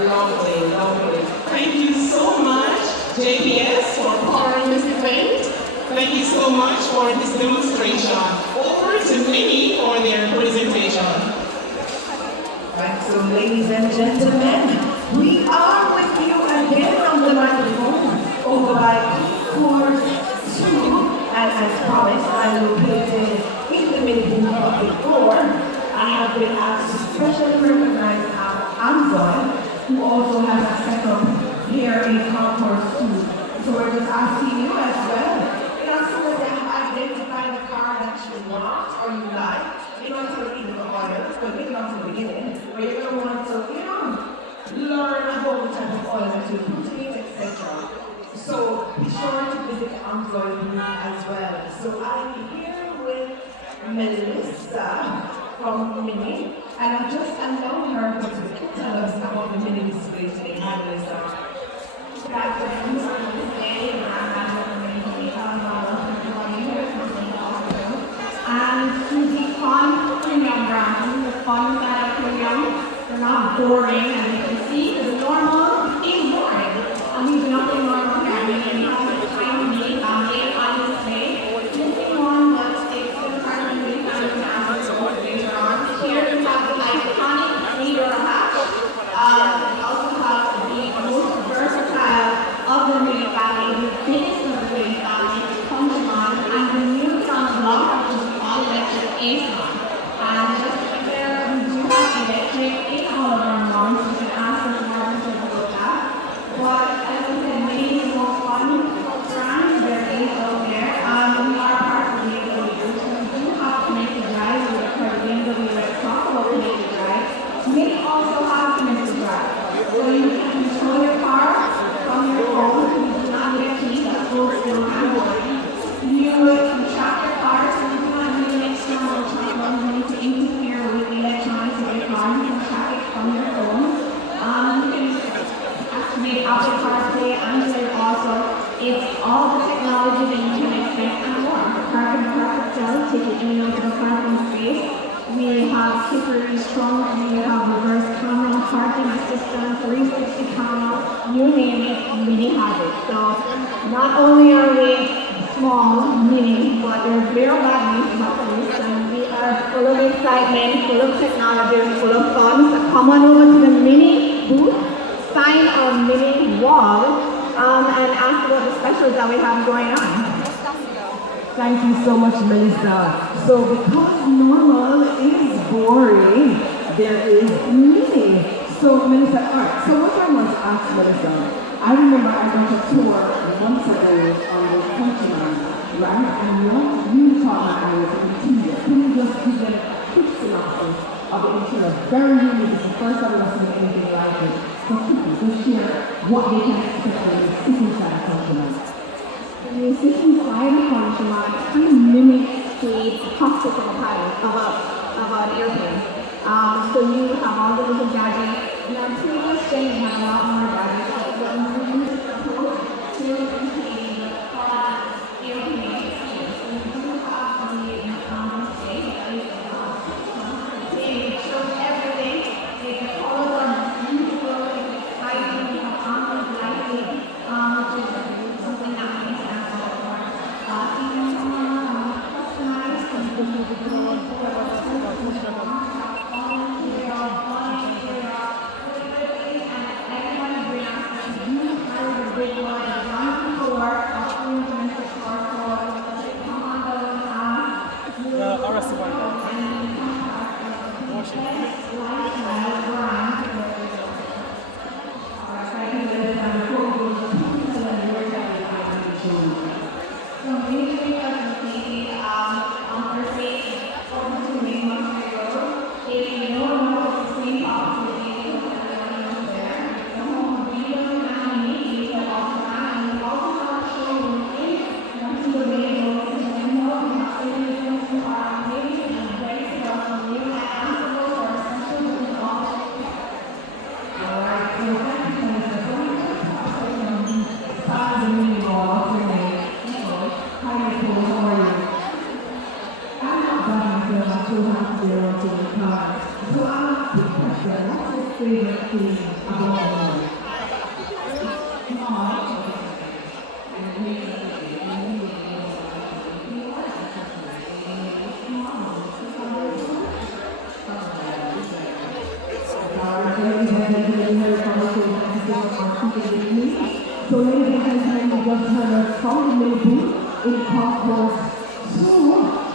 Lovely, lovely. Thank you so much, JPS, for powering this event. Thank you so much for this demonstration. Over to Minnie for their presentation. Right, so ladies and gentlemen, we are with you again on the microphone over by Course 2, and as promised, I'm located in the middle of the floor. I have been asked to specially recognize Amazon, who also has a setup here in Concourse 2. So we're just asking you as well. Some of them identify the car that you want or you like. It's already in the oil, but maybe not in the beginning. Where you're going to want to, learn about the type of oil that you put in, etc. So be sure to visit Automotive as well. So I'm here with Melissa from Mini, and I've just allowed her to tell us about the Mini display today. Hi, Melissa. That's the display, and and the fun premium brand, fun side of premium. They're not boring, as you can see. The normal is boring. And we've nothing normal here. We have a tiny mini family on display. This is one that takes the part of the mini family later on. Here we have the iconic leader hatch. We also have the most versatile of the mini family, the biggest of the mini family, function on, and the new front block, which is all electric AC-on. And just to be clear, we do have electric in all of our models. You can ask us more about that. But as I said, many of the most fun brands there is out there. We are part of the BMW group, so we do have connected drive. We are part of the BMW. Let's talk about connected drive. We also have connected drive. So you can control your car from your phone. You do not need a key, that will still Android. You can track your car, so you do not need an external channel. You need to interfere with the electronics of your car. You can track it from your phone. You can activate Apple CarPlay, Android also. It's all the technology that you can expect and more. Park and park itself, take it in and out of the parking space. We have super strong, we have reverse camera, parking assistant, 360 camera, you name it, Mini has it. So not only are we small, mini, but they're very badly companies, and we are full of excitement, full of technology, full of fun. So come on over to the Mini booth, sign our Mini wall, and ask about the specials that we have going on. Thank you so much, Melissa. So because normal is boring, there is mini. So Melissa, all right, so what I want to ask Melissa, I remember I got a tour months ago on the Countryman, right? And you thought that I was interior. Can you just give them a quick synopsis of the interior? Very unique. It's the first time I've seen anything like it. So quickly, just share what they can expect when they sit inside a Countryman. When you sit inside a Countryman, it kind of mimics the cockpit of a pilot, of an airplane. So you have all the little gadgets. In our previous day, we had a lot more gadgets, but when we use the approach to maintain the fun airplane experience, so you do have the space that is it shows everything. The colors are beautiful, it's exciting, we have ambient lighting, which is something that makes sense for So ladies and gentlemen, we just heard a song in the booth in concourse 2.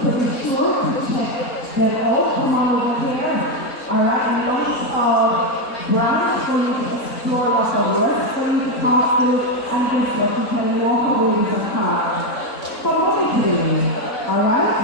So be sure to check them out. Come on over here. Alright, lots of brands for you to explore, lots of work for you to talk to, and guess what? You can walk away with a car for money today. Alright?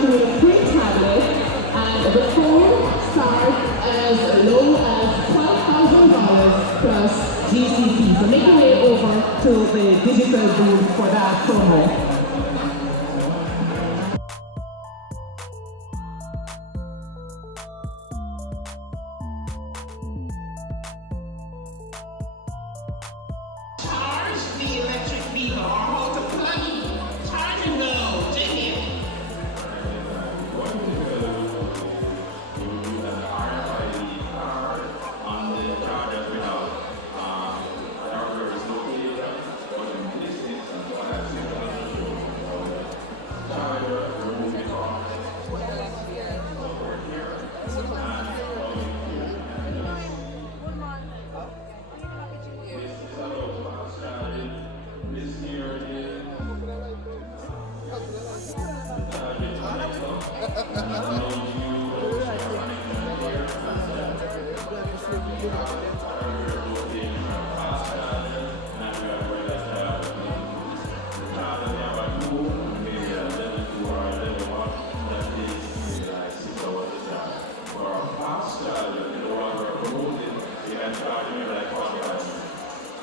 starting with a free tablet, and the phone starts as low as $12,000 plus GCP. So make your way over to the digital booth for that promo. Charge the electric vehicle, or how to plug in, charge and go. JP.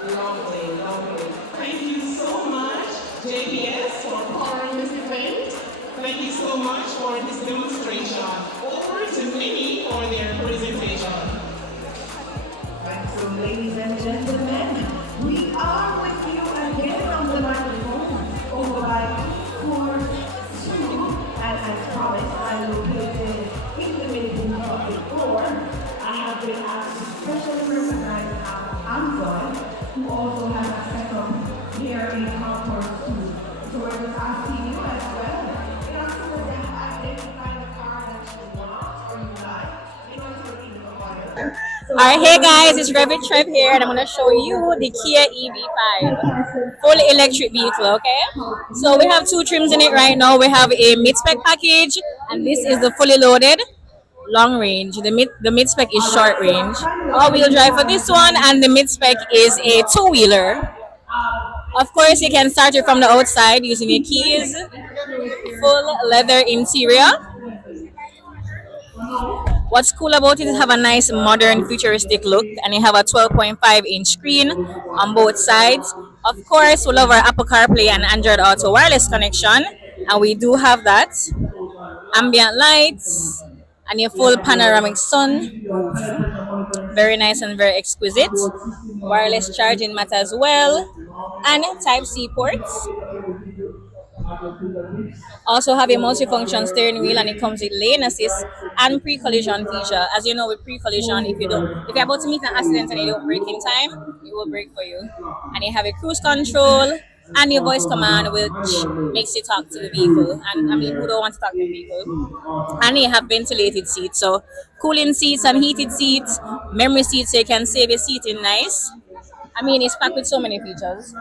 Lovely, lovely. Thank you so much, JPS, for powering this event. Thank you so much for this demonstration. Over to Minnie for their presentation. Right, so ladies and gentlemen, we are with you again on the microphone over by Core 2, and as promised, I located in the middle of the floor. I have been asked to specially represent Amazon, who also has a setup here in Concourse 2. So we're just asking you as well, you know, so that you identify the car that you want or you like, in order to leave the order. Alright, hey guys, it's Revit Trev here, and I'm going to show you the Kia EV5 full electric vehicle, okay? So we have two trims in it right now. We have a mid-spec package, and this is the fully loaded long range. The mid-spec is short range. All-wheel drive for this one, and the mid-spec is a two-wheeler. Of course, you can start it from the outside using your keys. Full leather interior. What's cool about it is have a nice modern futuristic look, and you have a 12.5-inch screen on both sides. Of course, we love our Apple CarPlay and Android Auto wireless connection, and we do have that. Ambient lights and your full panoramic sun. Very nice and very exquisite. Wireless charging mat as well, and Type-C ports. Also have a multifunction steering wheel, and it comes with lane assist and pre-collision feature. As you know, with pre-collision, if you're about to meet an accident and you don't brake in time, it will brake for you. And you have a cruise control and your voice command, which makes you talk to the vehicle. And I mean, who don't want to talk to the vehicle? And you have ventilated seats, so cooling seats and heated seats, memory seats, so you can save your seating nice. I mean, it's packed with so many features,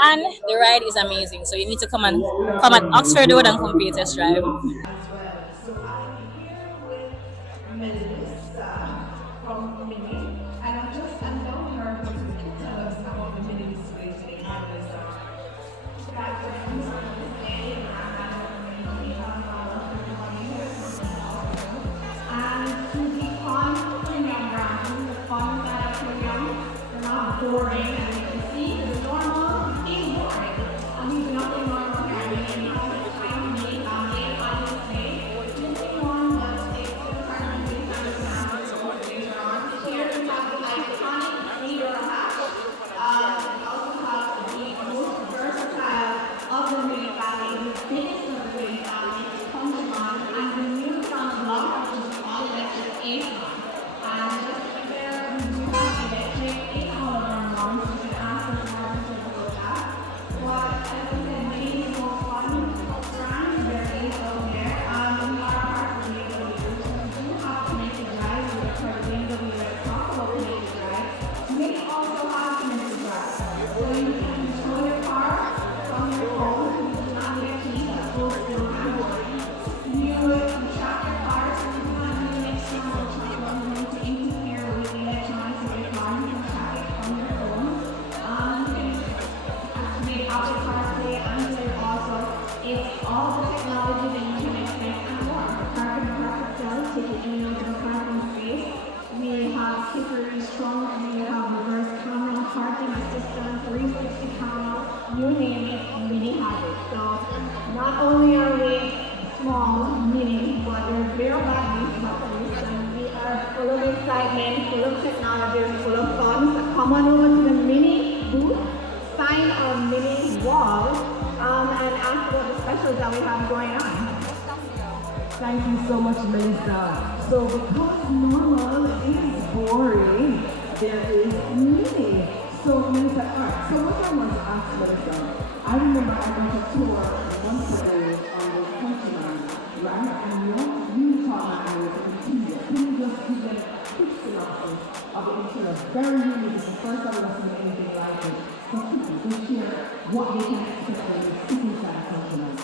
and the ride is amazing. So you need to come at Oxford Road and complete a test drive. As well. So I'm here with Melissa from Mini, and I'm just allowing her to tell us about the Mini display today. Melissa. That's the first display, and we have everybody here from the auto. And to the fun premium brand, the fun that premium, they're not boring, and you can see the normal is boring. And we've nothing normal here. I mean, you know, the time we on this day, one that takes the time to come on over to the mini booth, sign our mini wall, and ask about the specials that we have going on. Thank you so much, Melissa. So because normal is boring, there is mini. So Melissa, alright, so what I want to ask Melissa, I remember I went to tour once ago on the Countryman, right? And you taught my area to interior. Can you just give them a quick synopsis of the interior? Very unique, it's the first time I've seen anything like it. So quickly, just share what they can expect when they sit inside a Countryman.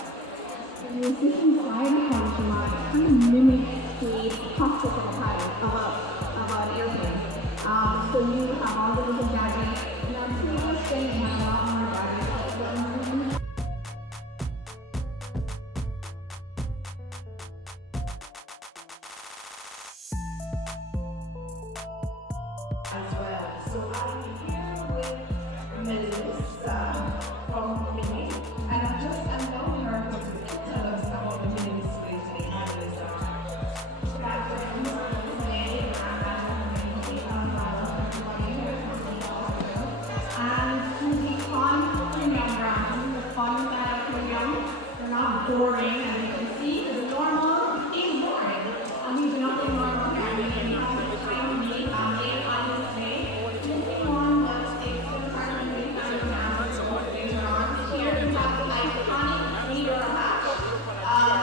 You sit inside the Countryman, kind of mimic the hospital type of an airplane. So you have all the little gadgets. Now, previous thing, you have a lot more gadgets. As well. So I'm here with Melissa from Mini, and I'm just allowing her to tell us about the Mini display today. Hi, Melissa. Good afternoon. Today, I'm having everybody here from the Automotive. And to the fun premium brand, the fun premium, they're not boring, as you can see. The normal is boring. And we've been up in normal here. And we have the tiny on display. This one was a surprisingly kind of later on. Here we have the iconic leader hat.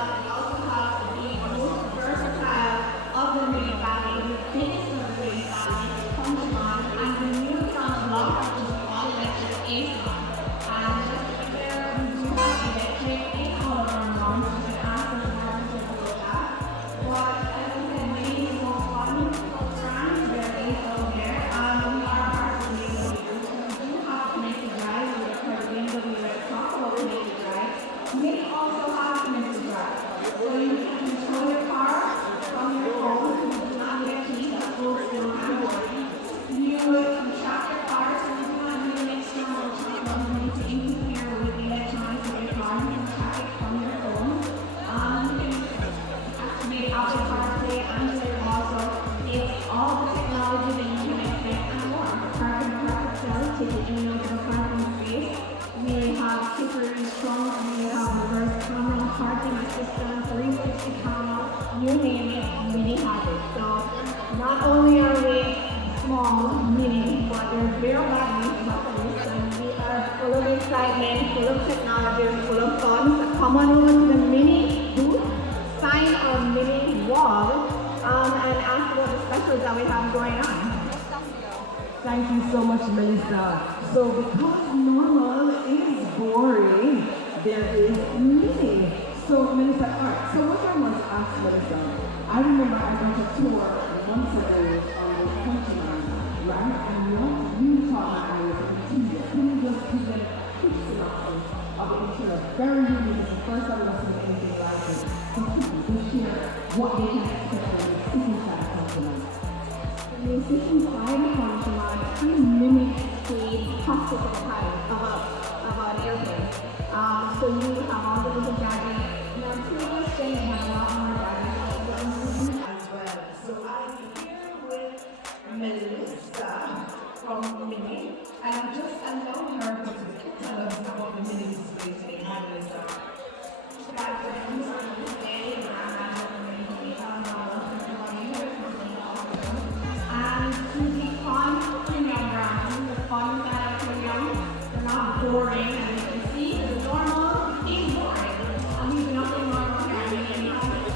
We also have the most versatile of the mini family, the biggest of the mini family, Countryman, and the new sound block, which is all electric AC. And just to be clear, we do have electric in all of our mounts. You can ask us more about that. But as I said, mini is more fun brand. There is out there. We are part of the BMW. So we do have connected drive. We are part of BMW. Let's talk about connected drive. We also have connected drive. So you can control your car from your phone. You do not get keys. That goes through Android. You can track your car, so you do not need an external company to interfere with the electronics of your car. You can track it from your phone. You can activate Apple CarPlay, Android also. It's all the technology that you can expect and more. Parking traffic cells, taking you into the parking space. We have super strong, we have reverse camera, parking assistant, 360 camera, you name it, Mini has it. So not only are we small, mini, but there's real batteries about this, and we are full of excitement, full of technology, full of fun. So come on over to the mini booth, sign our mini wall, and ask about the specials that we have going on. Thank you so much, Melissa. So because normal is boring, there is mini. So Melissa, alright, so what I want to ask Melissa, I remember I went to tour once ago on the Countryman, right? And you taught my area to interior. Can you just give them a quick synopsis of the interior? Very unique, it's the first time I've seen anything like it. So quickly, just share what they can expect when they sit inside a Countryman. You sit inside the Countryman, kind of mimic the hospital type of an airplane. So you have all the little gadgets. Now, previous thing, you have a lot more gadgets. As well. So I'm here with Melissa from Mini, and I'm just allowing her to tell us about the Mini display today. Hi, Melissa. Good afternoon. Today, I'm having everybody here from the Automotive. And to the fun premium brand, the fun premium, they're not boring, as you can see. The normal is boring. And we've been up in normal here. And we have the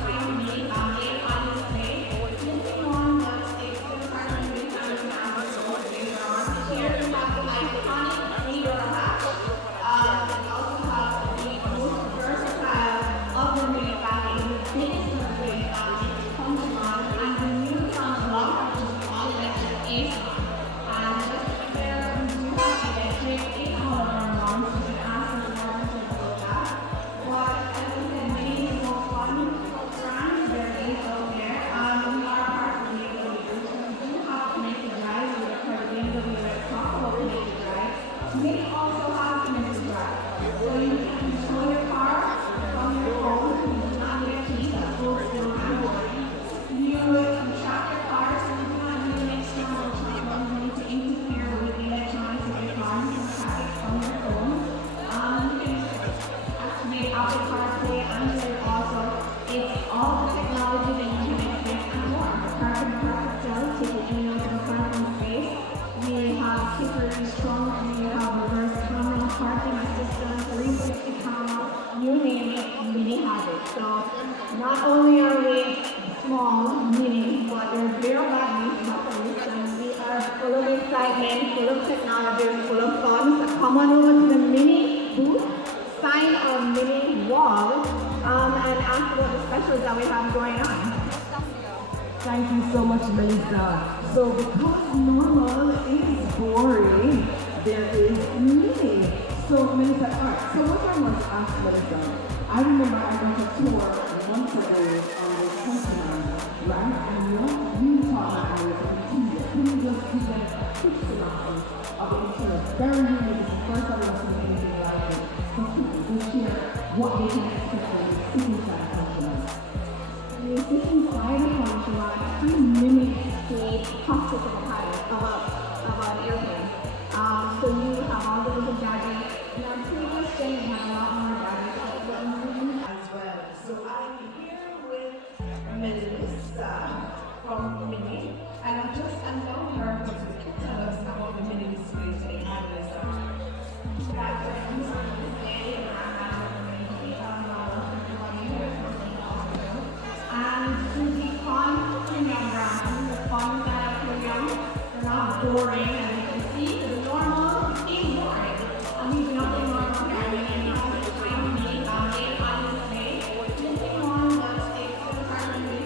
not only are we small, mini, but they're bare bodies, buttons, and we are full of excitement, full of technology, full of fun. So come on over to the mini booth, sign our mini wall, and ask about the specials that we have going on. Thank you so much, Melissa. So because normal is boring, there is mini. So Melissa, alright, so what I want to ask Melissa, I remember I got a tour months ago with Countryman, right? And you taught my area to continue. Can you just give them a quick synopsis of the insurance? Very unique, this is the first time I've seen anything like it. So quickly, just share what they can expect when they sit inside Countryman. You sit inside a Countryman, pretty mimic the cockpit of an airplane. So you have all the little gadgets. And I'm pretty much saying you have a lot more gadgets as well. So I'm here with Melissa from Mini, and I've just allowed her to tell us about the Mini display today. Hi, Melissa. Background on the display, and I have everybody here from the audio. And to the fun premium brand, the fun that premium, they're not boring, as you can see. The normal is boring. I'm using up the normal carrying and not the tiny on display. This one that's extremely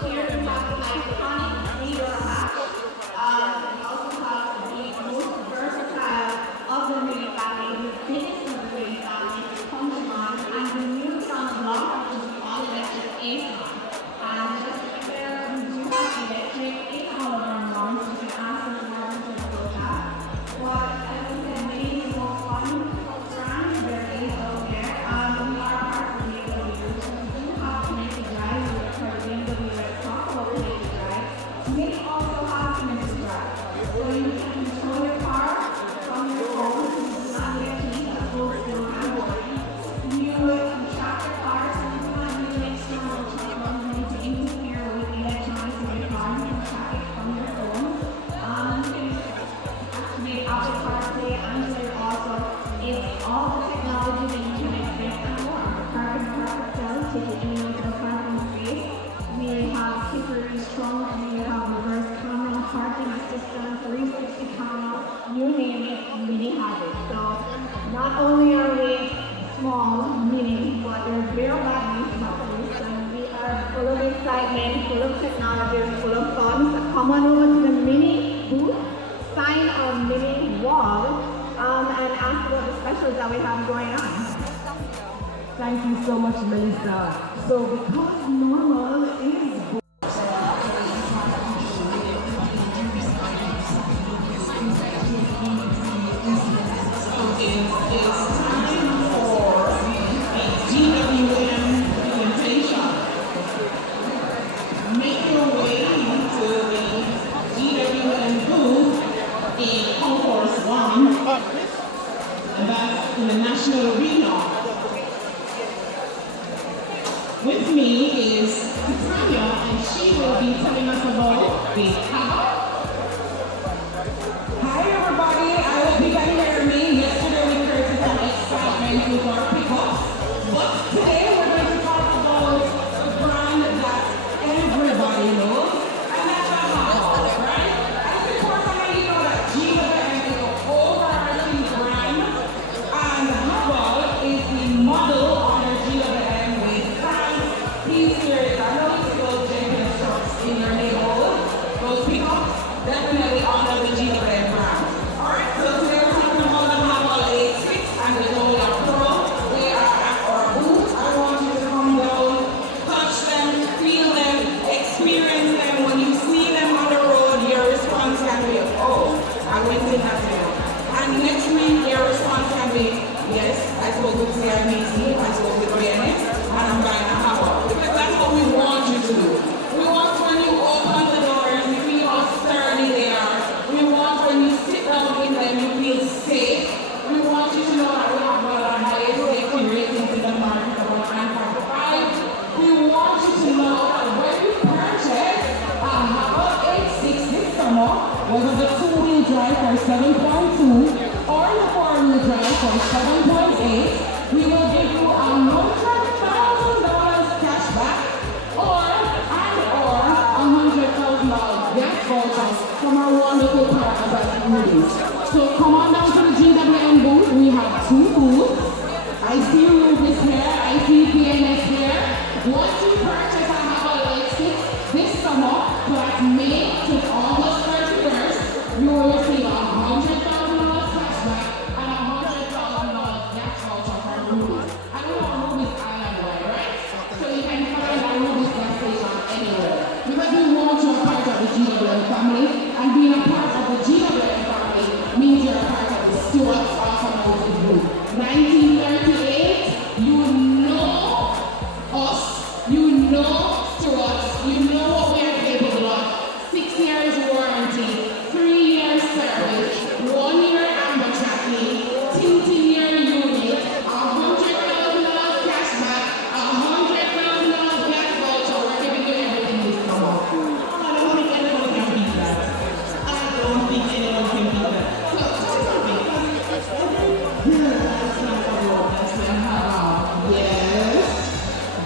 here we have the iconic leader hat. We also have the most versatile of the Mini family, the biggest of the Mini family, Countryman, and the new on the block, which is the all-electric Ace-Con. And just to be fair, we do have electric in all of our models. You can ask us where we can go that. But as I said, Mini is more fun brand. There is out there. We are part of the BMW, so we do have connected drive. We are part of the BMW. Let's talk about connected drive. We also have connected drive. So you can control your car from your phone. This is not electric, but both still Android. You can track your car, so you do not need an external channel to interfere with the electronics in your car. You can track it from your phone. You can activate Apple CarPlay, Android also. It's all the technology that you can expect and more. Parking Hotel, take it in to the parking space. We have super strong, and we have reverse camera, parking assistant, 360 camera, you name it, Mini has it. So not only are we small, mini, but they're bare bodies, buttons, and we are full of excitement, full of technology, full of fun. So come on over to the Mini booth, sign our Mini wall, and ask about the specials that we have going on. Thank you so much, Melissa. So because normal is boring, Make your way to the GWM booth in Concourse 1, and that's in the National Arena. With me is Tanya, and she will be telling us about the Hi everybody, I hope you can hear me. Yesterday we created some excitement with our pickups, but today we're going to talk about the brand that everybody knows, and that's a Hubble, right? And it's important that you know that GWM is an overarching brand, and Hubble is the model under GWM with fans, T-series. I know you see those Jamaican trucks in your neighborhood, those pickups, definitely under the GWM brand. Alright, so today we're talking about the Hubble 86 and the Lola Pro. They are at our booth. I want you to come down, touch them, feel them, experience them. When you see them on the road, your response can be, oh, I went in that way. And next week, your response can be, yes, I spoke with CIBC, I spoke with BNS, and I'm buying a Hubble. Because that's what we want you to do. We want when you open the doors, you feel how sturdy they are. We want when you sit down in them, you feel safe. We want you to know that we have one of the highest safety ratings in the market, about 9.5. We want you to know that when you purchase a Hubble 86 this summer, whether the two-wheel drive for 7.2 or the four-wheel drive for 7.8, we will give you $100,000 movies. So come on down to the GWM booth. We have 2 booths. I see Rufus here. I see PNS here. Once you purchase a Haval X6 this summer, but May to August 31st, you will receive $100,000 cashback and $100,000 gas voucher for movies. And we have movies island-wide, right? So you can find our movies gas station anywhere. Because we want you a part of the GWM family, and being a part of the GWM family means you're a part of the Stewart's Automotive Group. 1938, you know us, you know Stewart's, you know what we are capable of. 6 years warranty, 3 years service, 1 year amber tracking, tinting your unit, $100,000 cashback, $100,000 gas voucher. We're giving you everything this summer. I don't think anyone can beat that. I don't think anyone can beat that. So, tell something. Yes.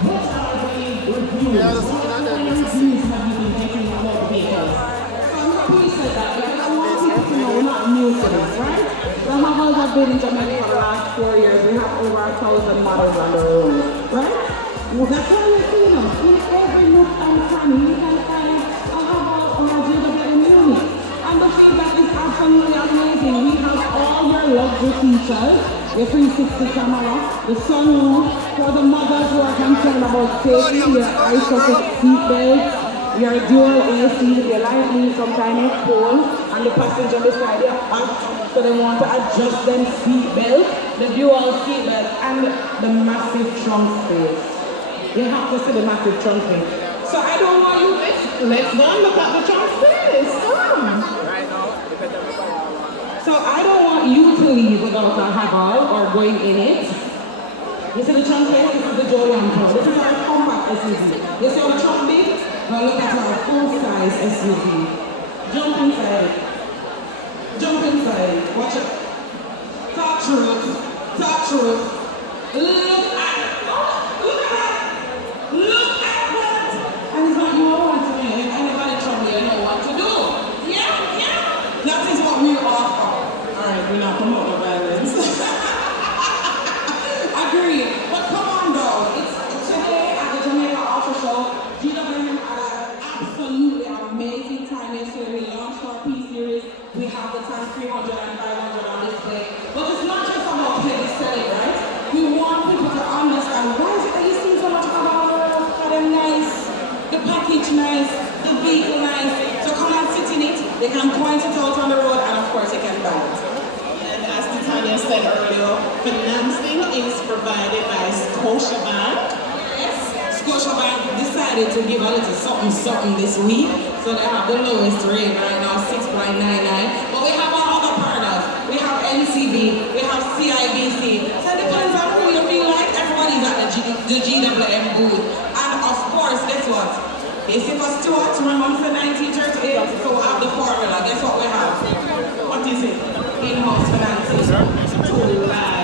What are the reviews? What kind of reviews have you been getting about vehicles? So I'm happy you said that because I want people to know we're not new to this, right? The Havals have been in Jamaica for the last 4 years. We have over 1,000 models on the road, right? Well, that's why we're seeing them. In every nook and cranny, you can find a Haval or a GWM unit. And the feedback is absolutely amazing. We have all your luxury features. Your 360 camera, the sunroof, for the mothers who are concerned about safety, your ISOFIX seat belts, your dual AC, your light leaves sometimes it's cold, and the passenger beside you hot, so they want to adjust them seat belts, the dual seat belt, and the massive trunk space. You have to see the massive trunk space. So I don't want you, let's go and look at the trunk space. Come. So I don't want you to leave without a Haval or going in it. You see the trunk space? This is the Joe Lampo. This is our compact SUV. You see our trunk big? Now look at our full-size SUV. Jump inside. Jump inside. Watch it. Talk truth. Talk truth. Look at that. Look at that. And it's like you don't want to do. If anybody trouble you, know what to do. Yeah, yeah. That is what we offer. Alright, we're not promoting violence. Agree. But come on though. It's today at the Jamaica Auto Show. GWM had an absolutely amazing time yesterday. We launched our P series. We have the Tank 300 and 500 on display. But it's not just about heavy selling, right? We want people to understand why is it that you see so much about them nice, the package nice, the vehicle nice. So come and sit in it. They can point it out on the road, and of course, you can buy it. As Tanya said earlier, financing is provided by Scotiabank. Yes, Scotiabank decided to give a little something this week, so they have the lowest rate right now, 6.99. But we have our other partners. We have NCB, we have CIBC. So it depends on who you feel like. Everybody's at the GWM booth. And of course, guess what? If it was Stewart, remember the 1938, so we have the formula. Guess what we have? What is it? In-house financing to live.